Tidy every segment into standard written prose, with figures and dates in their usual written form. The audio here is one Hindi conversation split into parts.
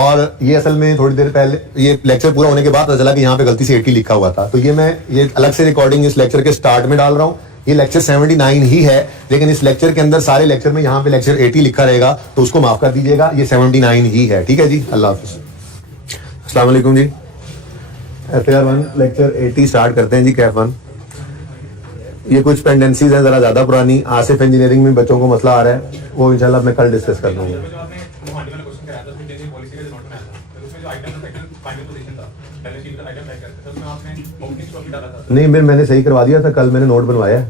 और ये असल में थोड़ी देर पहले ये लेक्चर पूरा होने के बाद पता चला कि यहाँ पे गलती से 80 लिखा हुआ था, तो ये अलग से रिकॉर्डिंग इस लेक्चर के स्टार्ट में डाल रहा हूँ। ये लेक्चर 79 ही है, लेकिन इस लेक्चर के अंदर सारे लेक्चर में यहाँ पे लेक्चर 80 लिखा रहेगा, तो उसको माफ कर दीजिएगा, ये 79 ही है। ठीक है जी, अल्लाह हाफिज़, अस्सलाम वालेकुम जी। FAR1 लेक्चर 80 स्टार्ट करते हैं जी। कैफ 1, ये कुछ पेंडेंसीज हैं जरा ज्यादा पुरानी, आसिफ इंजीनियरिंग में बच्चों को मसला आ रहा है, वो इंशाल्लाह मैं कल डिस्कस कर दूंगा। नहीं, मैंने सही करवा दिया था, कल मैंने नोट बनवाया,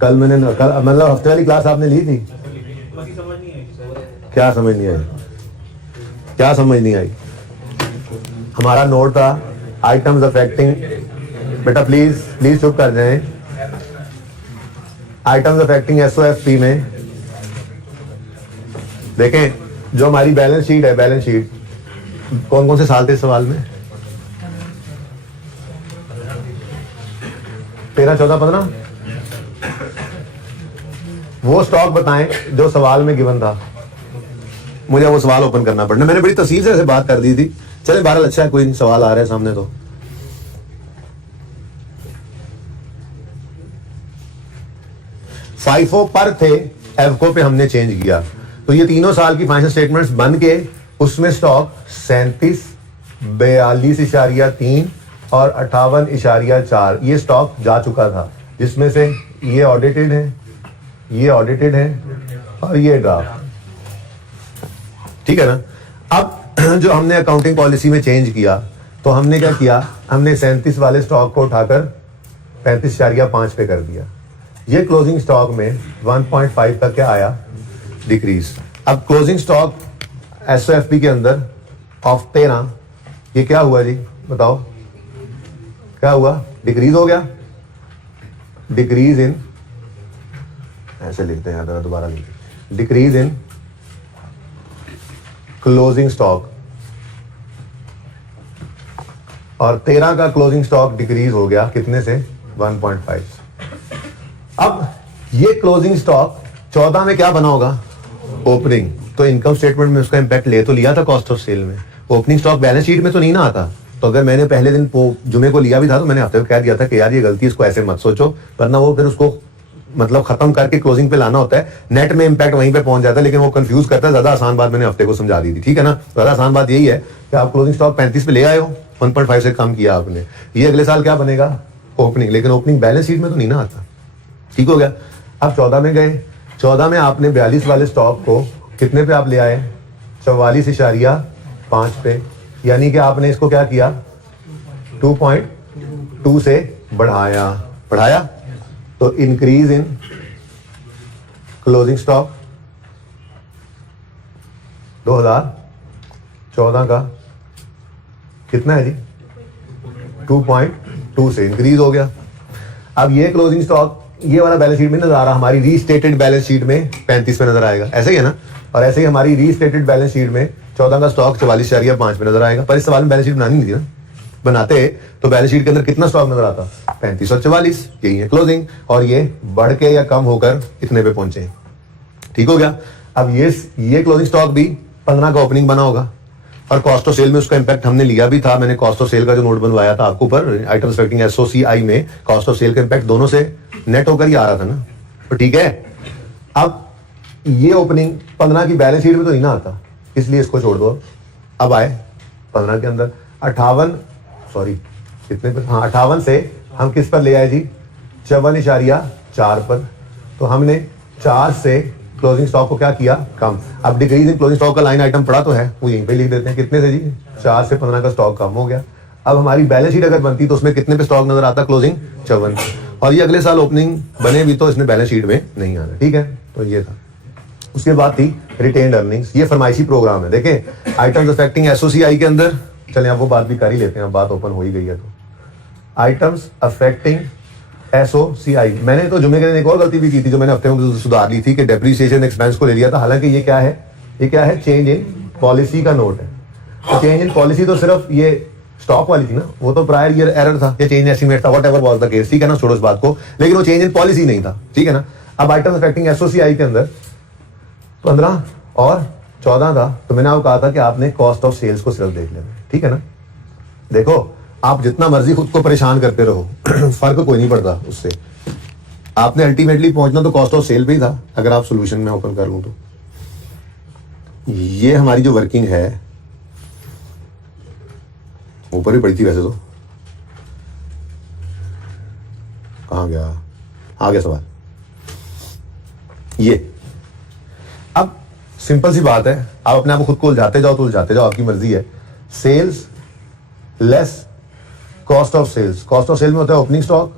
कल मतलब हफ्ते वाली क्लास आपने ली थी। क्या समझ नहीं आई? क्या समझ नहीं आई? हमारा नोट था आइटम्स अफेक्टिंग, बेटा प्लीज चुप कर जाएं। आइटम्स अफेक्टिंग SOFP में देखें, जो हमारी बैलेंस शीट है, बैलेंस शीट कौन कौन से साल थे इस सवाल में? 13, 14, 15। वो स्टॉक बताएं जो सवाल में गिवन था, मुझे वो सवाल ओपन करना पड़ना। मैंने बड़ी तफसील से बात कर दी थी। चले बहरहाल अच्छा है, कोई सवाल आ रहा है सामने तो। FIFO पर थे, एवको पे हमने चेंज किया, तो ये तीनों साल की फाइनेंशियल स्टेटमेंट्स बन के उसमें स्टॉक 37, 42.3 और 58.4 ये स्टॉक जा चुका था, जिसमें से ये ऑडिटेड है, ये ऑडिटेड है और ये ड्राफ्ट। ठीक है ना? अब जो हमने अकाउंटिंग पॉलिसी में चेंज किया, तो हमने क्या किया, हमने 37 वाले स्टॉक को उठाकर 35.5 पे कर दिया। ये क्लोजिंग स्टॉक में 1.5 तक क्या आया, डिक्रीज। अब क्लोजिंग स्टॉक SOFP के अंदर ऑफ 13 ये क्या हुआ जी, बताओ क्या हुआ? डिक्रीज हो गया। डिक्रीज इन, ऐसे लिखते हैं, दोबारा लिखते, डिक्रीज इन क्लोजिंग स्टॉक, और 13 का क्लोजिंग स्टॉक डिक्रीज हो गया कितने से? 1.5। अब ये क्लोजिंग स्टॉक 14 में क्या बना होगा? ओपनिंग। तो इनकम स्टेटमेंट में उसका इंपैक्ट ले तो लिया था कॉस्ट ऑफ सेल में, ओपनिंग स्टॉक बैलेंस शीट में तो नहीं ना आता। तो अगर मैंने पहले दिन जुमे को लिया भी था, तो मैंने हफ्ते को कह दिया था कि यार ये गलती, इसको ऐसे मत सोचो, वरना वो फिर उसको मतलब खत्म करके क्लोजिंग पे लाना होता है, नेट में इंपैक्ट वहीं पे पहुंच जाता है, लेकिन वो कंफ्यूज करता है। ज्यादा आसान बात मैंने हफ्ते को समझा दी थी। ठीक है ना? ज्यादा आसान बात यही है कि आप क्लोजिंग स्टॉक 35 पे ले आए हो, 1.5 से कम किया आपने, ये अगले साल क्या बनेगा? ओपनिंग। लेकिन ओपनिंग बैलेंस शीट में तो नहीं ना आता। ठीक हो गया? अब 14 में गए, 14 में आपने 42 वाले स्टॉक को कितने पे आप ले आए? 44.5 पे, यानी कि आपने इसको क्या किया? 2.2 से बढ़ाया। तो इंक्रीज इन क्लोजिंग स्टॉक 2014 का कितना है जी? 2.2 से इंक्रीज हो गया। अब ये क्लोजिंग स्टॉक ये वाला बैलेंस शीट में नजर आ रहा, हमारी रीस्टेटेड बैलेंस शीट में 35 पे नजर आएगा, ऐसे ही है ना? और ऐसे ही हमारी रीस्टेटेड बैलेंस शीट में 14 का स्टॉक 44.5 पे नजर आएगा। पर इस सवाल में बैलेंस शीट बनानी नहीं थी ना, बनाते तो बैलेंस शीट के अंदर कितना स्टॉक नजर आता? 35 और 44, यही है क्लोजिंग, और ये बढ़ के या कम होकर इतने पे पहुंचे। ठीक हो गया? अब ये क्लोजिंग स्टॉक भी 15 का ओपनिंग बना होगा, और कॉस्ट ऑफ सेल में उसका इंपैक्ट हमने लिया भी था। मैंने कॉस्ट ऑफ सेल का जो नोट बनवाया था आपको ऊपर, आइटम्स अफेक्टिंग SOCI में कॉस्ट ऑफ सेल का इंपैक्ट दोनों से नेट होकर ही आ रहा था ना, तो ठीक है। अब ये ओपनिंग 15 की बैलेंस शीट में तो नहीं ना आता, इसलिए इसको छोड़ दो। अब आए 15 के अंदर 58 कितने पर? हाँ, 58 से हम किस पर ले आए जी? 54.4 पर। तो हमने 4 से क्लोजिंग स्टॉक को क्या किया? कम। अब डिक्रीज इन क्लोजिंग स्टॉक का लाइन आइटम पड़ा तो है, वो यहीं पे लिख देते हैं। कितने से जी? 4 से 15 का स्टॉक कम हो गया। अब हमारी बैलेंस शीट अगर बनती तो उसमें कितने पे स्टॉक नजर आता? क्लोजिंग 54। और ये अगले साल ओपनिंग बने भी तो इसमें बैलेंस शीट में नहीं आना। ठीक है? तो ये था। उसके बाद थी रिटेन्ड अर्निंग्स, ये फरमाइशी प्रोग्राम है। देखें आइटम्स अफेक्टिंग SOCI के अंदर, चले आप वो बात भी कर ही लेते हैं, बात ओपन हो ही गई है। तो आइटम्स अफेक्टिंग SOCI, मैंने तो जुमे के दिन एक और गलती भी की थी जो मैंने हफ्ते में सुधार ली थी कि डेप्रिसिएशन एक्सपेंस को ले लिया था। हालांकि ये क्या है? ये क्या है? चेंज इन पॉलिसी का नोट है। तो चेंज इन पॉलिसी तो सिर्फ ये स्टॉक वाली थी ना, वो तो प्रायर ईयर एरर था, ये चेंज एस्टिमेट था, व्हाटएवर वाज द केस। ठीक है ना? छोड़ो इस बात को, लेकिन वो चेंज इन पॉलिसी नहीं था। ठीक है ना? अब आइटम्स अफेक्टिंग SOCI के अंदर 15 और 14 था, तो मैंने आपको कहा था कि आपने कॉस्ट ऑफ सेल्स को सिर्फ देख लेना, ठीक है ना। देखो आप जितना मर्जी खुद को परेशान करते रहो फर्क कोई नहीं पड़ता उससे, आपने अल्टीमेटली पहुंचना तो कॉस्ट ऑफ सेल पे ही था। अगर आप सोल्यूशन में ओपन कर लूं तो ये हमारी जो वर्किंग है ऊपर ही पड़ी थी वैसे तो, कहां गया, आ गया सवाल। ये अब सिंपल सी बात है, आप अपने आप को खुद को उलझाते जाओ तो उलझाते जाओ, आपकी मर्जी है। Sales less cost of sales, cost of sale में होता है ओपनिंग स्टॉक,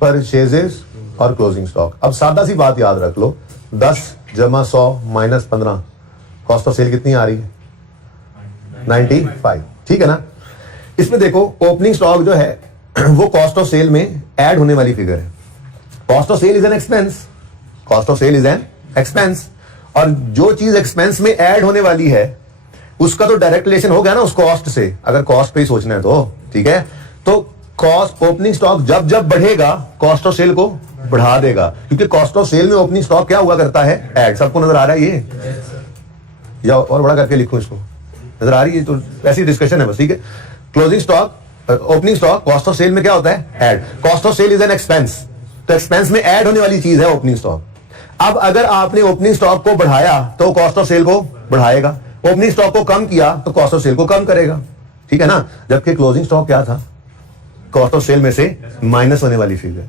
परचेजेस और क्लोजिंग स्टॉक। अब सादा सी बात याद रख लो, 10 जमा 100 माइनस 15, कॉस्ट ऑफ सेल कितनी आ रही है 95, ठीक है ना। इसमें देखो ओपनिंग स्टॉक जो है वो कॉस्ट ऑफ सेल में ऐड होने वाली फिगर है। Cost of sale is an expense, cost of sale is an expense, और जो चीज एक्सपेंस में ऐड होने वाली है उसका तो डायरेक्ट रिलेशन हो गया ना उस कॉस्ट से, अगर कॉस्ट पे ही सोचना है तो, ठीक है। तो कॉस्ट ओपनिंग स्टॉक जब जब बढ़ेगा कॉस्ट ऑफ सेल को बढ़ा देगा, क्योंकि कॉस्ट ऑफ सेल में ओपनिंग स्टॉक क्या हुआ करता है, ऐड। सबको नजर आ रहा है ये, या और बड़ा करके लिखो इसको, नजर आ रही है तो ऐसी डिस्कशन है बस, ठीक है। Closing stock opening stock cost of sale में क्या होता है, add. Cost of sale is an expense, तो एक्सपेंस में ऐड होने वाली चीज है ओपनिंग स्टॉक। अब अगर आपने ओपनिंग स्टॉक को बढ़ाया तो कॉस्ट ऑफ सेल को बढ़ाएगा, ओपनिंग स्टॉक को कम किया तो कॉस्ट ऑफ सेल को कम करेगा, ठीक है ना। जबकि क्लोजिंग स्टॉक क्या था, कॉस्ट ऑफ सेल में से माइनस होने वाली फिगर।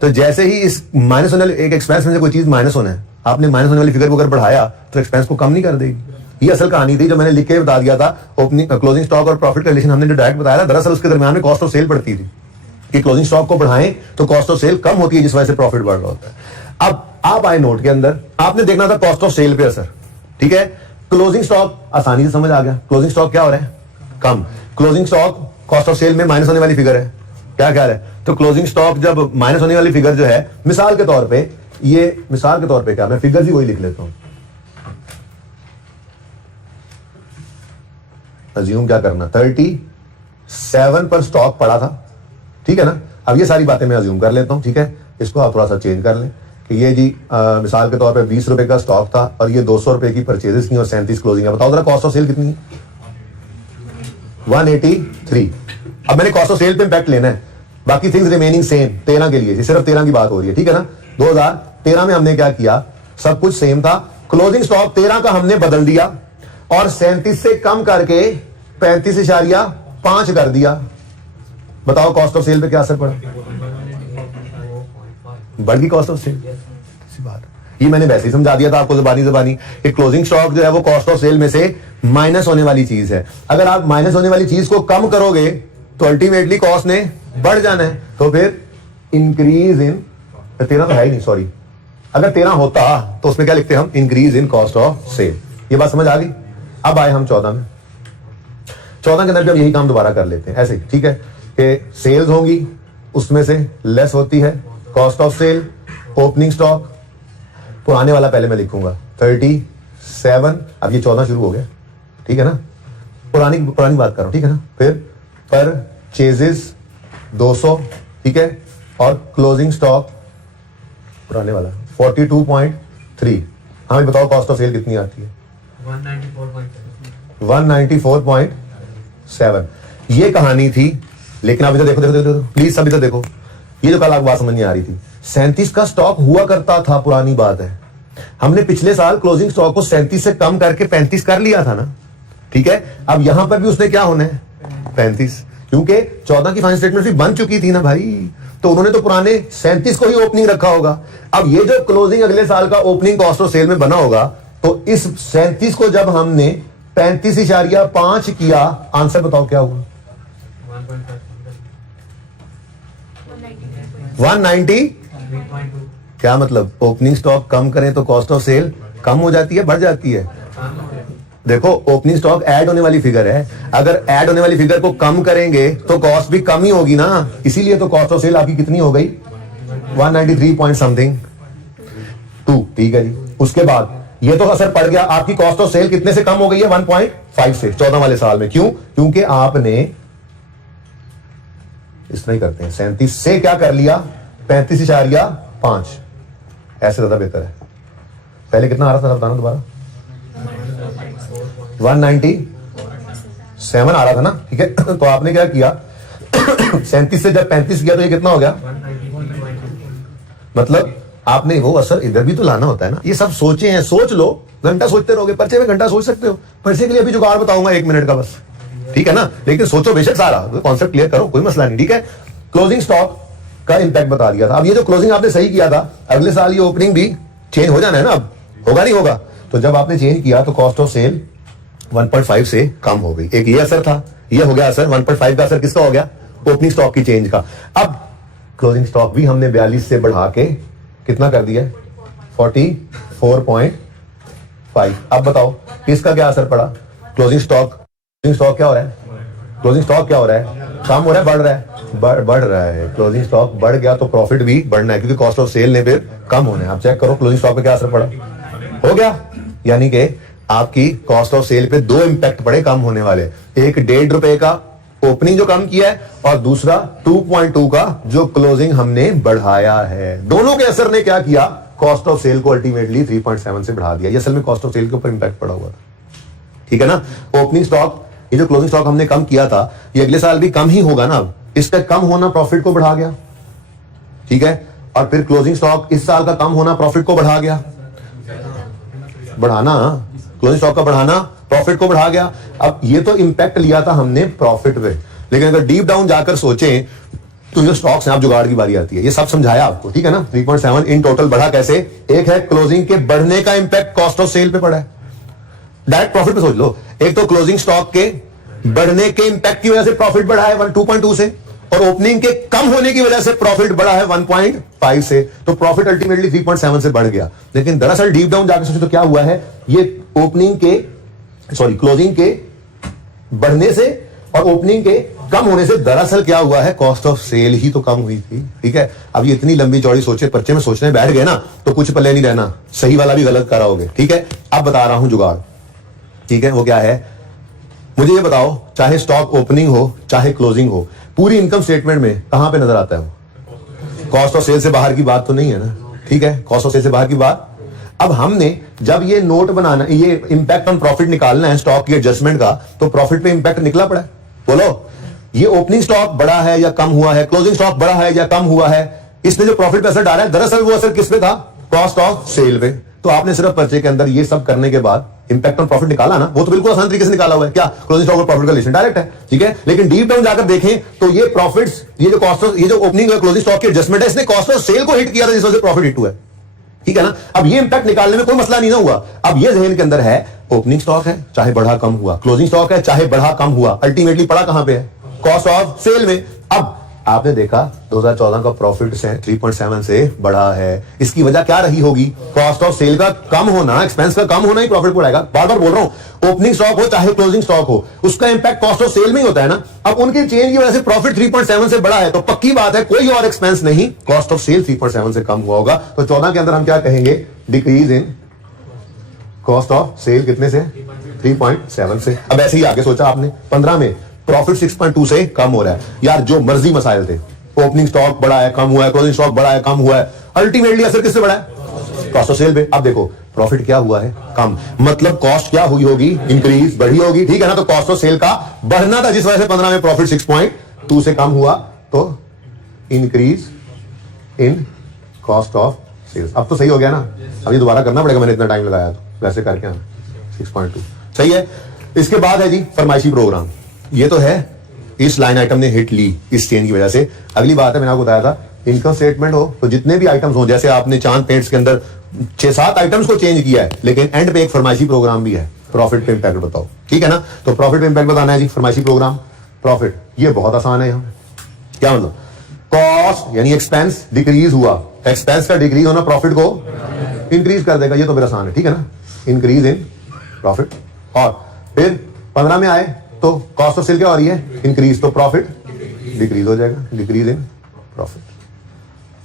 तो जैसे ही इस माइनस होने वाली एक एक्सपेंस में से कोई चीज माइनस होना है, आपने माइनस होने वाली फिगर को अगर बढ़ाया तो एक्सपेंस को कम नहीं कर देगी। ये असल कहानी थी जो मैंने लिख के बता दिया था। ओपनिंग क्लोजिंग स्टॉक और प्रॉफिट का रिलेशन हमने जो डायरेक्ट बताया था, दरअसल उसके दरमियान में कॉस्ट ऑफ सेल बढ़ती थी कि क्लोजिंग स्टॉक को बढ़ाएं तो कॉस्ट ऑफ सेल कम होती है, जिस वजह से प्रॉफिट बढ़ रहा होता है। अब आप आए नोट के अंदर, आपने देखना था कॉस्ट ऑफ सेल पे असर, ठीक है। क्लोजिंग स्टॉक आसानी से समझ आ गया, क्लोजिंग स्टॉक क्या हो रहा है, कम। Closing stock cost of sale में माइनस होने वाली फिगर है, क्या ख्याल है। तो क्लोजिंग स्टॉक जब माइनस होने वाली फिगर जो है, मिसाल के तौर पे ये, मिसाल के तौर पे क्या, मैं फिगर ही वही लिख लेता हूं। अज्यूम क्या करना, 37 पर स्टॉक पड़ा था, ठीक है ना। अब ये सारी बातें मैं अज्यूम कर लेता हूं, ठीक है। इसको आप थोड़ा सा चेंज कर लें कि ये जी मिसाल के तौर पे 20 रुपए का स्टॉक था और ये 200 रुपए की परचेजेस की और 37 क्लोजिंग है। बताओ जरा कॉस्ट ऑफ सेल कितनी है, 183। अब मैंने कॉस्ट ऑफ सेल पे इंपैक्ट लेना है, बाकी थिंग्स रिमेनिंग सेम 13 के लिए, सिर्फ 13 की बात हो रही है, ठीक है ना। 2013 में हमने क्या किया, सब कुछ सेम था, क्लोजिंग स्टॉक 13 का हमने बदल दिया और 37 से कम करके 35.5 कर दिया। बताओ कॉस्ट ऑफ सेल पे क्या असर पड़ा, बढ़ गई कॉस्ट ऑफ सेल। बात ये मैंने वैसे ही समझा दिया था आपको जबानी कि क्लोजिंग स्टॉक जो है वो कॉस्ट ऑफ सेल में से माइनस होने वाली चीज है। अगर आप माइनस होने वाली चीज को कम करोगे तो अल्टीमेटली कॉस्ट ने बढ़ जाना है, तो फिर इंक्रीज इन, 13 तो है ही नहीं, सॉरी, अगर 13 होता तो उसमें क्या लिखते हम, increase in cost of sale. ये बात समझ आ गई। अब आए हम 14 में, 14 के अंदर भी हम यही काम दोबारा कर लेते हैं ऐसे, ठीक है, कि सेल्स होंगी उसमें से लेस होती है cost of sale, opening stock, पुराने वाला पहले मैं लिखूंगा 37, अब ये 14 शुरू हो गया, ठीक है ना, पुरानी बात कर रहा हूं, ठीक है ना। फिर परचेजेस 200, ठीक है, और क्लोजिंग स्टॉक पुराने वाला 42.3। हमें बताओ कॉस्ट ऑफ सेल कितनी आती है, 194.7। ये कहानी थी, लेकिन आप इधर देखो देखो देखो प्लीज, सब इधर देखो, ये जो कल आपको बात समझ नहीं आ रही थी, 37 का स्टॉक हुआ करता था, पुरानी बात है। हमने पिछले साल क्लोजिंग स्टॉक को 37 से कम करके 35 कर लिया था ना, ठीक है। अब यहां पर भी उसने क्या होना है, 35, क्योंकि 14 की फाइनल स्टेटमेंट भी बन चुकी थी ना भाई, तो उन्होंने तो पुराने 37 को ही ओपनिंग रखा होगा। अब ये जो क्लोजिंग अगले साल का ओपनिंग कॉस्ट ऑफ सेल में बना होगा, तो इस 37 को जब हमने 35.5 किया, आंसर बताओ क्या हुआ, 190। क्या मतलब, ओपनिंग स्टॉक कम करें तो कॉस्ट ऑफ सेल कम हो जाती है, बढ़ जाती है। देखो ओपनिंग स्टॉक ऐड होने वाली फिगर है, अगर ऐड होने वाली फिगर को कम करेंगे तो कॉस्ट भी कम ही होगी ना, इसीलिए तो कॉस्ट ऑफ सेल आपकी कितनी हो गई, 193 पॉइंट समथिंग 2, ठीक है जी। उसके बाद ये तो असर पड़ गया, आपकी कॉस्ट ऑफ सेल कितने से कम हो गई है, 1.5 से 14 वाले साल में। क्यों, क्योंकि आपने इस तरह ही करते हैं, 37 से क्या कर लिया, 35.5, ऐसे ज्यादा बेहतर है। पहले कितना आ रहा था बताना दोबारा, 197 आ रहा था ना, ठीक है। तो आपने क्या किया 37 से जब 35 किया तो ये कितना हो गया, मतलब आपने वो असर इधर भी तो लाना होता है ना। ये सब सोचे हैं, सोच लो, घंटा सोचते रहोगे, पर्चे में घंटा सोच सकते हो, पर्चे के लिए अभी जुगाड़ बताऊंगा 1 मिनट का बस, ठीक है ना। लेकिन सोचो बेशक सारा कॉन्सेप्ट क्लियर करो, कोई मसला नहीं, ठीक है। क्लोजिंग स्टॉक का इंपैक्ट बता दिया था। अब ये जो क्लोजिंग आपने सही किया था, अगले साल ये ओपनिंग भी चेंज हो जाना है ना, अब होगा नहीं होगा। तो जब आपने चेंज किया तो कॉस्ट ऑफ सेल 1.5 से कम हो गई, एक ये असर था, ये हो गया असर। 1.5 का असर किसका हो गया, ओपनिंग स्टॉक की चेंज का। अब क्लोजिंग स्टॉक भी हमने 42 से बढ़ा के कितना कर दिया, 44.5। अब बताओ इसका क्या असर पड़ा, क्लोजिंग स्टॉक क्या हो रहा है, क्लोजिंग स्टॉक क्या हो रहा है, कम हो रहा है, बढ़ रहा है, बढ़ रहा है। क्लोजिंग स्टॉक बढ़ गया तो प्रॉफिट भी बढ़ना है, क्योंकि कॉस्ट ऑफ सेल ने फिर कम होना है। आप चेक करो क्लोजिंग स्टॉक पे क्या असर पड़ा, हो गया। यानी कि आपकी कॉस्ट ऑफ सेल पे 2 इंपैक्ट पड़े कम होने वाले, एक ₹1.5 का ओपनिंग जो कम किया है, और दूसरा 2.2 का जो क्लोजिंग हमने बढ़ाया है। दोनों के असर ने क्या किया, कॉस्ट ऑफ सेल को अल्टीमेटली 3.7 से बढ़ा दिया। ये असल में कॉस्ट ऑफ सेल के ऊपर इंपैक्ट पड़ा हुआ था, ठीक है ना। ओपनिंग स्टॉक, ये जो क्लोजिंग स्टॉक हमने कम किया था, ये अगले साल भी कम ही होगा ना। अब इसका कम होना प्रॉफिट को बढ़ा गया, ठीक है। और फिर क्लोजिंग स्टॉक इस साल का कम होना प्रॉफिट को बढ़ा गया, बढ़ाना, क्लोजिंग स्टॉक का बढ़ाना प्रॉफिट को बढ़ा गया। अब ये तो इंपैक्ट लिया था हमने प्रॉफिट पे, लेकिन अगर डीप डाउन जाकर सोचें तो जो स्टॉक्स हैं, आप जुगाड़ की बारी आती है। ये सब समझाया आपको, ठीक है ना। 3.7 इन टोटल बढ़ा कैसे, एक है क्लोजिंग के बढ़ने का इंपैक्ट कॉस्ट ऑफ सेल पे पड़ा है, डायरेक्ट प्रॉफिट पे सोच लो। एक तो क्लोजिंग स्टॉक के बढ़ने के इंपैक्ट की वजह से प्रॉफिट बढ़ा है 2.2 से, और ओपनिंग के कम होने की वजह से प्रॉफिट बढ़ा है 1.5 से। तो प्रॉफिट अल्टीमेटली 3.7 से बढ़ गया। लेकिन दरअसल डीप डाउन जाकर सोचो तो क्या हुआ है, ये क्लोजिंग के बढ़ने से और ओपनिंग के कम होने से दरअसल क्या हुआ है, कॉस्ट ऑफ सेल ही तो कम हुई थी, ठीक है। अब ये इतनी लंबी चौड़ी सोचे, पर्चे में सोचने बैठ गए ना तो कुछ पल्ले नहीं रहना, सही वाला भी गलत कराओगे, ठीक है। अब बता रहा हूं जुगाड़, ठीक है। वो क्या है, मुझे ये बताओ, चाहे स्टॉक ओपनिंग हो चाहे क्लोजिंग हो, पूरी इनकम स्टेटमेंट में कहां पे नजर आता है वो, कॉस्ट ऑफ सेल से बाहर की बात तो नहीं है ना, ठीक है। कॉस्ट ऑफ सेल से बाहर की बात। अब हमने जब ये नोट बनाना, ये इंपैक्ट ऑन प्रॉफिट निकालना है स्टॉक की एडजस्टमेंट का, तो प्रॉफिट पे इंपैक्ट निकला पड़ा है। बोलो ये ओपनिंग स्टॉक बढ़ा है या कम हुआ है, क्लोजिंग स्टॉक बढ़ा है या कम हुआ है, इसने जो प्रॉफिट पे असर डाला है, दरअसल वो असर किस पे था, कॉस्ट ऑफ सेल पे। तो आपने सिर्फ पर्चे के अंदर ये सब करने के बाद इंपैक्ट ऑन प्रॉफिट निकाला ना, वो तो बिल्कुल आसान तरीके से निकाला हुआ है, क्या क्लोजिंग स्टॉक और प्रॉफिट का रिलेशन डायरेक्ट है, ठीक है। लेकिन डीप डाउन जाकर देखें तो ये प्रॉफिट्स, ये जो कॉस्ट ऑफ, ये जो ओपनिंग और क्लोजिंग स्टॉक की एडजस्टमेंट है, इसने कॉस्ट ऑफ सेल को हिट किया था, जिस वजह से प्रॉफिट हिट हुआ है, ठीक है ना। अब ये इंपैक्ट निकालने में कोई मसला नहीं ना हुआ। अब ये जहन के अंदर है, ओपनिंग स्टॉक है चाहे बढ़ा कम हुआ, क्लोजिंग स्टॉक है चाहे बढ़ा कम हुआ, अल्टीमेटली पड़ा कहां पे है, कॉस्ट ऑफ सेल में। अब आपने देखा 2014 का प्रॉफिट से 3.7 से बढ़ा है, इसकी वजह क्या रही होगी, कॉस्ट ऑफ सेल का कम होना, एक्सपेंस का कम होना ही प्रॉफिट को बढ़ाएगा। बार बार बोल रहा हूं, ओपनिंग स्टॉक हो चाहे क्लोजिंग स्टॉक हो, उसका इंपैक्ट कॉस्ट ऑफ सेल में ही होता है ना। अब उनके चेंज की वजह से प्रॉफिट 3.7 से बढ़ा है, तो पक्की बात है कोई और एक्सपेंस नहीं, कॉस्ट ऑफ सेल 3.7 से कम हुआ होगा। तो 14 के अंदर हम क्या कहेंगे, decrease in cost of sale कितने से, 3.7 से। अब ऐसे ही आगे सोचा आपने 15 में प्रॉफिट 6.2 से कम हो रहा है। यार जो मर्जी मसाइल थे, ओपनिंग स्टॉक बढ़ा है कम हुआ है, क्लोजिंग स्टॉक बढ़ा है कम हुआ है, अल्टीमेटली असर किससे बढ़ा है, कॉस्ट ऑफ सेल पे। अब देखो प्रॉफिट क्या हुआ है, कम, मतलब कॉस्ट क्या हुई होगी, इंक्रीज, बढ़ी होगी, ठीक है ना। तो कॉस्ट ऑफ सेल का बढ़ना था, जिस वजह से 15 में प्रॉफिट 6.2 से कम हुआ, तो increase in cost of sales. अब तो सही हो गया ना। अभी दोबारा करना पड़ेगा, मैंने इतना टाइम लगाया, तो वैसे करके 6.2 सही है। इसके बाद है जी फरमाइशी प्रोग्राम। ये तो है, इस लाइन आइटम ने हिट ली इस चेंज की वजह से। अगली बात है, मैंने आपको बताया था, इनकम स्टेटमेंट हो तो जितने भी आइटम्स हो, जैसे आपने चांद पेंट्स के अंदर 6-7 आइटम्स को चेंज किया है, लेकिन एंड पे एक फरमाइशी प्रोग्राम भी है, प्रॉफिट पे इंपैक्ट बताओ, ठीक है ना। तो प्रॉफिट पे इंपैक्ट बताना है जी, फरमाइशी प्रोग्राम। प्रॉफिट ये बहुत आसान है, यहाँ क्या मतलब, कॉस्ट यानी एक्सपेंस डिक्रीज हुआ, एक्सपेंस का डिक्रीज होना प्रॉफिट को इंक्रीज कर देगा, ये तो फिर आसान है, ठीक है ना। इंक्रीज इन प्रॉफिट, और फिर 15 में आए तो कॉस्ट ऑफ सेल क्या हो रही है, इंक्रीज, तो प्रॉफिट डिक्रीज हो जाएगा, डिक्रीज इन प्रॉफिट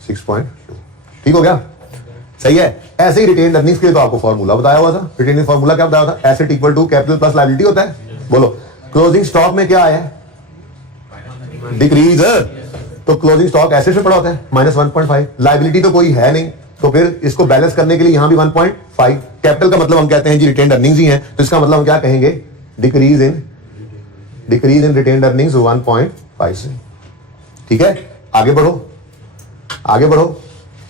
6.2, ठीक हो गया, सही है। ऐसे ही रिटेन अर्निंग्स के लिए तो आपको फॉर्मूला बताया हुआ था। रिटेन फॉर्मूला क्या बताया था, asset equal to capital plus liability होता है। बोलो क्लोजिंग स्टॉक में क्या आया, डिक्रीज, तो क्लोजिंग स्टॉक एसेट में पड़ा होता है -1.5, लायबिलिटी तो कोई है नहीं, तो फिर इसको बैलेंस करने के लिए यहां भी 1.5 कैपिटल का मतलब हम कहते हैं जी रिटेन्ड अर्निंग्स ही है, तो इसका मतलब हम क्या कहेंगे, डिक्रीज इन रिटेन्ड अर्निंग्स 1.5 से। ठीक है, आगे बढ़ो।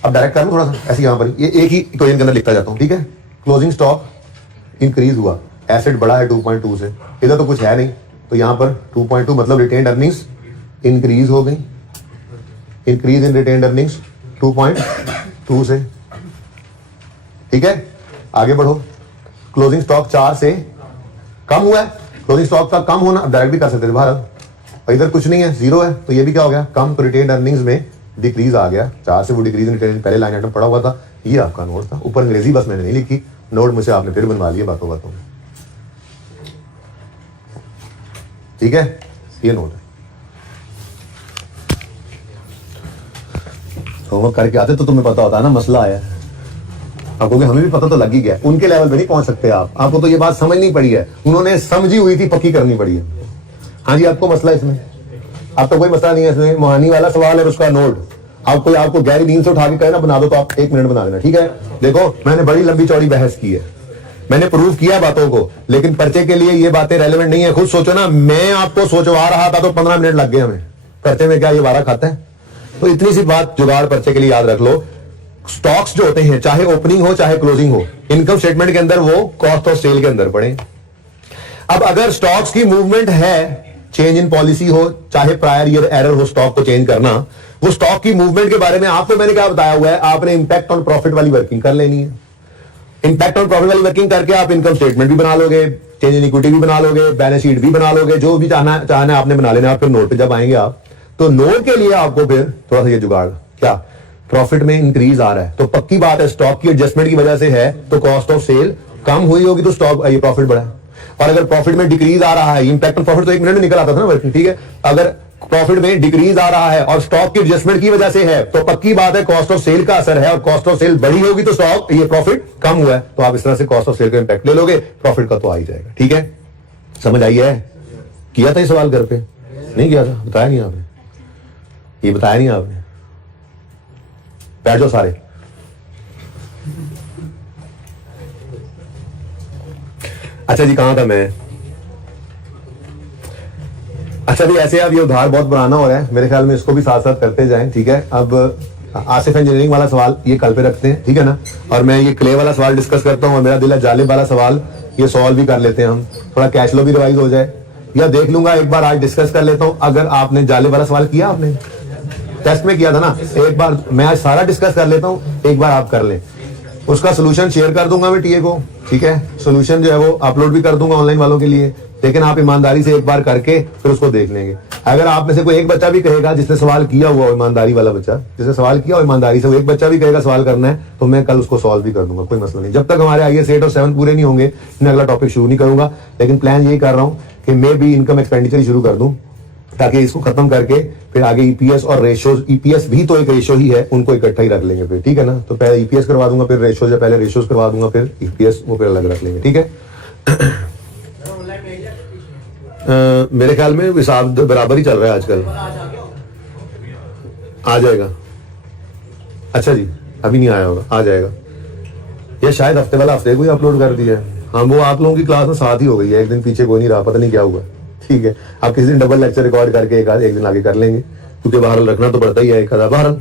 अब डायरेक्ट कर थोड़ा सा ऐसे, यहां पर ये एक ही इक्वेशन के अंदर लिखता जाता हूं। ठीक है, क्लोजिंग स्टॉक इंक्रीज हुआ, एसेट बढ़ा है 2.2 से, इधर तो कुछ है नहीं, तो यहां पर 2.2 मतलब रिटेन्ड अर्निंग्स इंक्रीज हो गई, इंक्रीज इन रिटेन्ड अर्निंग्स 2.2 से। ठीक है, आगे बढ़ो। क्लोजिंग स्टॉक 4 से कम हुआ है, क्लोजिंग स्टॉक का कम होना डायरेक्ट भी कर सकते थे बाहर, और इधर कुछ नहीं है, जीरो है, तो ये भी क्या हो गया, कम, तो रिटेन्ड अर्निंग्स में डिक्रीज आ गया 4 से, वो डिक्रीज इन रिटेन्ड पहले लाइन आइटम पड़ा हुआ था, ये आपका नोट था। ऊपर अंग्रेजी बस मैंने नहीं लिखी, नोट मुझसे आपने फिर बनवा लिया बातों बातों में। ठीक है, ये नोट है। होमवर्क करके आते तो तुम्हें पता होता है ना मसला आया है, आपको हमें भी पता तो लग ही गया, उनके लेवल पे नहीं पहुंच सकते आप, आपको तो ये बात समझनी पड़ी है, उन्होंने समझी हुई थी, पक्की करनी पड़ी है। हाँ जी, आपको मसला इसमें, अब तो कोई मसला नहीं है इसमें, मोहानी वाला सवाल है उसका नोट, आपको गहरी नींद से उठा के कहना बना दो तो आप 1 मिनट बना देना। ठीक है, देखो मैंने बड़ी लंबी चौड़ी बहस की है, मैंने प्रूव किया बातों को, लेकिन पर्चे के लिए ये बातें रेलेवेंट नहीं है। खुद सोचो ना, मैं आपको सोचवा रहा था तो 15 मिनट लग गए हमें, पर्चे में क्या ये 12 खाता है? तो इतनी सी बात जुगाड़ पर्चे के लिए याद रख लो, स्टॉक्स जो होते हैं चाहे ओपनिंग हो चाहे क्लोजिंग हो, इनकम स्टेटमेंट के अंदर वो कॉस्ट ऑफ सेल के अंदर पड़े। अब अगर स्टॉक्स की मूवमेंट है, चेंज इन पॉलिसी हो चाहे प्रायर ईयर एरर हो स्टॉक को चेंज करना, वो स्टॉक की मूवमेंट के बारे में आपको मैंने क्या बताया हुआ है, आपने इंपैक्ट ऑन प्रॉफिट वाली वर्किंग कर लेनी है। इंपैक्ट ऑन प्रॉफिट वाली वर्किंग करके आप इनकम स्टेटमेंट भी बना लोगे, चेंज इन इक्विटी भी बना लोगे, बैलेंस शीट भी बना लोगे, जो भी चाहना आपने बना लेना। आप फिर नोट पे जब आएंगे आप, तो नोट के लिए आपको फिर थोड़ा सा ये जुगाड़, क्या प्रॉफिट में इंक्रीज आ रहा है तो पक्की बात है स्टॉक की एडजस्टमेंट की वजह से है, तो कॉस्ट ऑफ सेल कम हुई होगी तो स्टॉक ये प्रॉफिट बढ़ा है। और अगर प्रॉफिट में डिक्रीज आ रहा है, इंपैक्ट ऑन प्रॉफिट तो 1 मिनट में निकल आता था ना वर्किंग, ठीक है, अगर प्रॉफिट में डिक्रीज आ रहा है और स्टॉक की एडजस्टमेंट की वजह से है, तो पक्की बात है कॉस्ट ऑफ सेल का असर है, और कॉस्ट ऑफ सेल बढ़ी होगी तो स्टॉक ये प्रॉफिट कम हुआ है, तो आप इस तरह से कॉस्ट ऑफ सेल का इंपैक्ट ले लोगे, प्रॉफिट का तो आ ही जाएगा। ठीक है, समझ आई है? किया था ये सवाल घर पे? नहीं किया था, बताया नहीं आपने, ये बताया नहीं आपने। बैठ जाओ सारे। अच्छा जी, कहां था मैं? अच्छा जी, ऐसे अब ये उधार बहुत पुराना हो रहा है, मेरे ख्याल में इसको भी साथ साथ करते जाएं। ठीक है, अब आसिफ इंजीनियरिंग वाला सवाल ये कल पे रखते हैं, ठीक है ना, और मैं ये क्ले वाला सवाल डिस्कस करता हूँ, और मेरा दिल है जालिब वाला सवाल ये सॉल्व भी कर लेते हैं हम, थोड़ा कैश फ्लो भी रिवाइज हो जाए, या देख लूंगा एक बार आज डिस्कस कर लेता हूँ। अगर आपने जालिब वाला सवाल किया, आपने टेस्ट में किया था ना, एक बार मैं आज सारा डिस्कस कर लेता हूँ, एक बार आप कर लें, उसका सोल्यूशन शेयर कर दूंगा मैं टीए को। ठीक है, सोल्यूशन जो है वो अपलोड भी कर दूंगा ऑनलाइन वालों के लिए, लेकिन आप ईमानदारी से एक बार करके फिर उसको देख लेंगे। अगर आप में से कोई एक बच्चा भी कहेगा जिसने सवाल किया हुआ, ईमानदारी वाला बच्चा जिसने सवाल किया हो ईमानदारी से, वो एक बच्चा भी कहेगा सवाल करना है, तो मैं कल उसको सॉल्व भी कर दूंगा, कोई मसला नहीं। जब तक हमारे IAS 8 और 7 पूरे नहीं होंगे मैं अगला टॉपिक शुरू नहीं करूंगा, लेकिन प्लान यही कर रहा हूँ कि मैं भी इनकम एक्सपेंडिचर शुरू कर दूं, ताकि इसको खत्म करके फिर आगे ईपीएस और रेशियोज, ईपीएस भी तो एक रेशियो ही है, उनको इकट्ठा ही रख लेंगे फिर। ठीक है ना, तो पहले ईपीएस करवा दूंगा, फिर रेशियोज, या पहले रेशियोज करवा दूंगा फिर ईपीएस, वो फिर अलग रख लेंगे। ठीक है, मेरे ख्याल में हिसाब बराबर ही चल रहा है आजकल, आ जाएगा। अच्छा जी, अभी नहीं आया होगा, आ जाएगा, या शायद हफ्ते वाला हफ्ते को ही अपलोड कर दिया है। हाँ, वो आप लोगों की क्लास में साथ ही हो गई है, एक दिन पीछे कोई नहीं रहा, पता नहीं क्या हुआ। ठीक है, आप किसी दिन डबल लेक्चर रिकॉर्ड करके एक दिन आगे कर लेंगे, क्योंकि बहरहाल रखना तो पड़ता ही है एक आधा, बहरहाल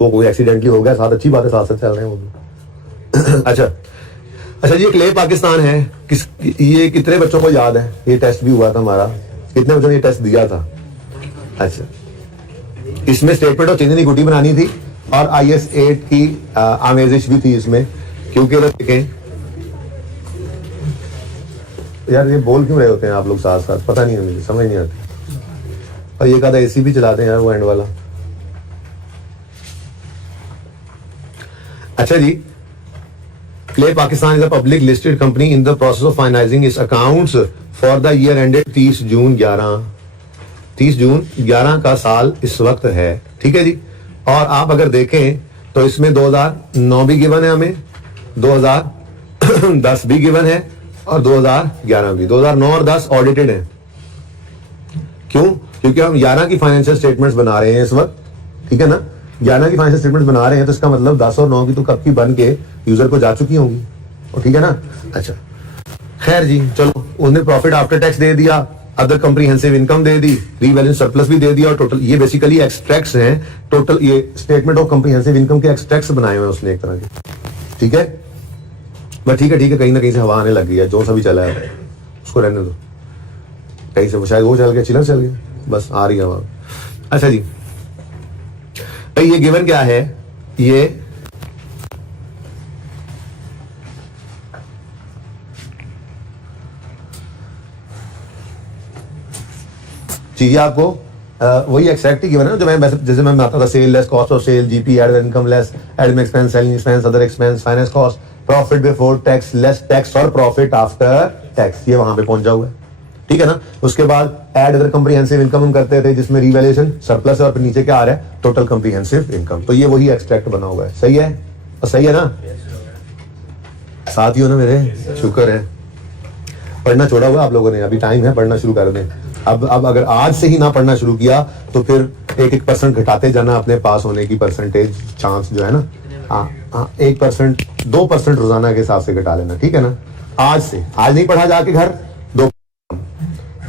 वो कोई एक्सीडेंटली हो गया, साथ अच्छी बात है, साथ साथ चल रहे हैं वो भी। अच्छा जी, क्ले पाकिस्तान है, ये कितने बच्चों को याद है? ये टेस्ट भी हुआ था हमारा, कितने बच्चों ने ये टेस्ट दिया था? अच्छा, इसमें statement of change in equity बनानी थी, और IAS 8 की आमेजिश भी थी इसमें, क्योंकि देखें यार, ये बोल क्यों रहे होते हैं आप लोग साथ साथ, पता नहीं है मुझे, समझ नहीं आती। और ये कहा AC भी चलाते हैं यार, वो एंड वाला। अच्छा जी, Clay Pakistan is a public listed company in the process of finalising its accounts for the year ended 30 June 11 का साल इस वक्त है। ठीक है जी, और आप अगर देखें तो इसमें 2009 भी गिवन है हमें, 2010 भी गिवन है, और 2011 भी। 2009 और 10 ऑडिटेड है। क्यों? क्योंकि हम 11 की फाइनेंशियल स्टेटमेंट्स बना रहे हैं इस वक्त, ठीक है ना, 11 की फाइनेंशियल स्टेटमेंट बना रहे हैं तो इसका मतलब 10 और 9 की तो कब की बन के यूजर को जा चुकी होंगी, ठीक है ना। अच्छा खैर जी, चलो उन्हें प्रॉफिट आफ्टर टैक्स दे दिया, अदर कॉम्प्रिहेंसिव इनकम दे दी, रीवैल्यूएशन सरप्लस भी दे दिया, और टोटल ये बेसिकली एक्सट्रैक्ट्स हैं, टोटल ये स्टेटमेंट ऑफ कॉम्प्रिहेंसिव इनकम के एक्सट्रैक्ट्स बनाए हुए हैं उसने एक तरह के, ठीक है। बस ठीक है, कहीं ना कहीं से हवा आने लग गई है, जो सा भी चला है उसको रहने दो, कहीं से शायद वो चल गया, चिलर चल गया, बस आ रही है हवा। अच्छा जी, भाई ये गिवन क्या है, ये चीजें आपको वही एक्सैक्ट ही गिवन है ना, जो मैं जैसे मैं बताता था, sale less cost of sale, GP add income less admin expense, selling expense, other expense, finance cost, profit before tax less tax और प्रॉफिट आफ्टर टैक्स, ये वहां पे पहुंच हुआ है, ठीक है ना। उसके बाद एड अदर कॉम्प्रिहेंसिव इनकम हम करते थे, जिसमें रिवैल्यूएशन सरप्लस है, और फिर नीचे क्या आ रहा है, टोटल कॉम्प्रिहेंसिव इनकम। तो ये वही एक्सट्रैक्ट बना हुआ है, सही है, और सही है ना, साथ ही हो ना मेरे, शुक्र है। पढ़ना छोड़ा हुआ आप लोगों ने, अभी टाइम है, पढ़ना शुरू कर दें। अब अगर आज से ही ना पढ़ना शुरू किया तो फिर 1% घटाते जाना अपने पास होने की परसेंटेज चांस जो है ना, 1% 2% रोजाना के हिसाब से घटा लेना, ठीक है ना। आज से, आज नहीं पढ़ा जाके घर 2,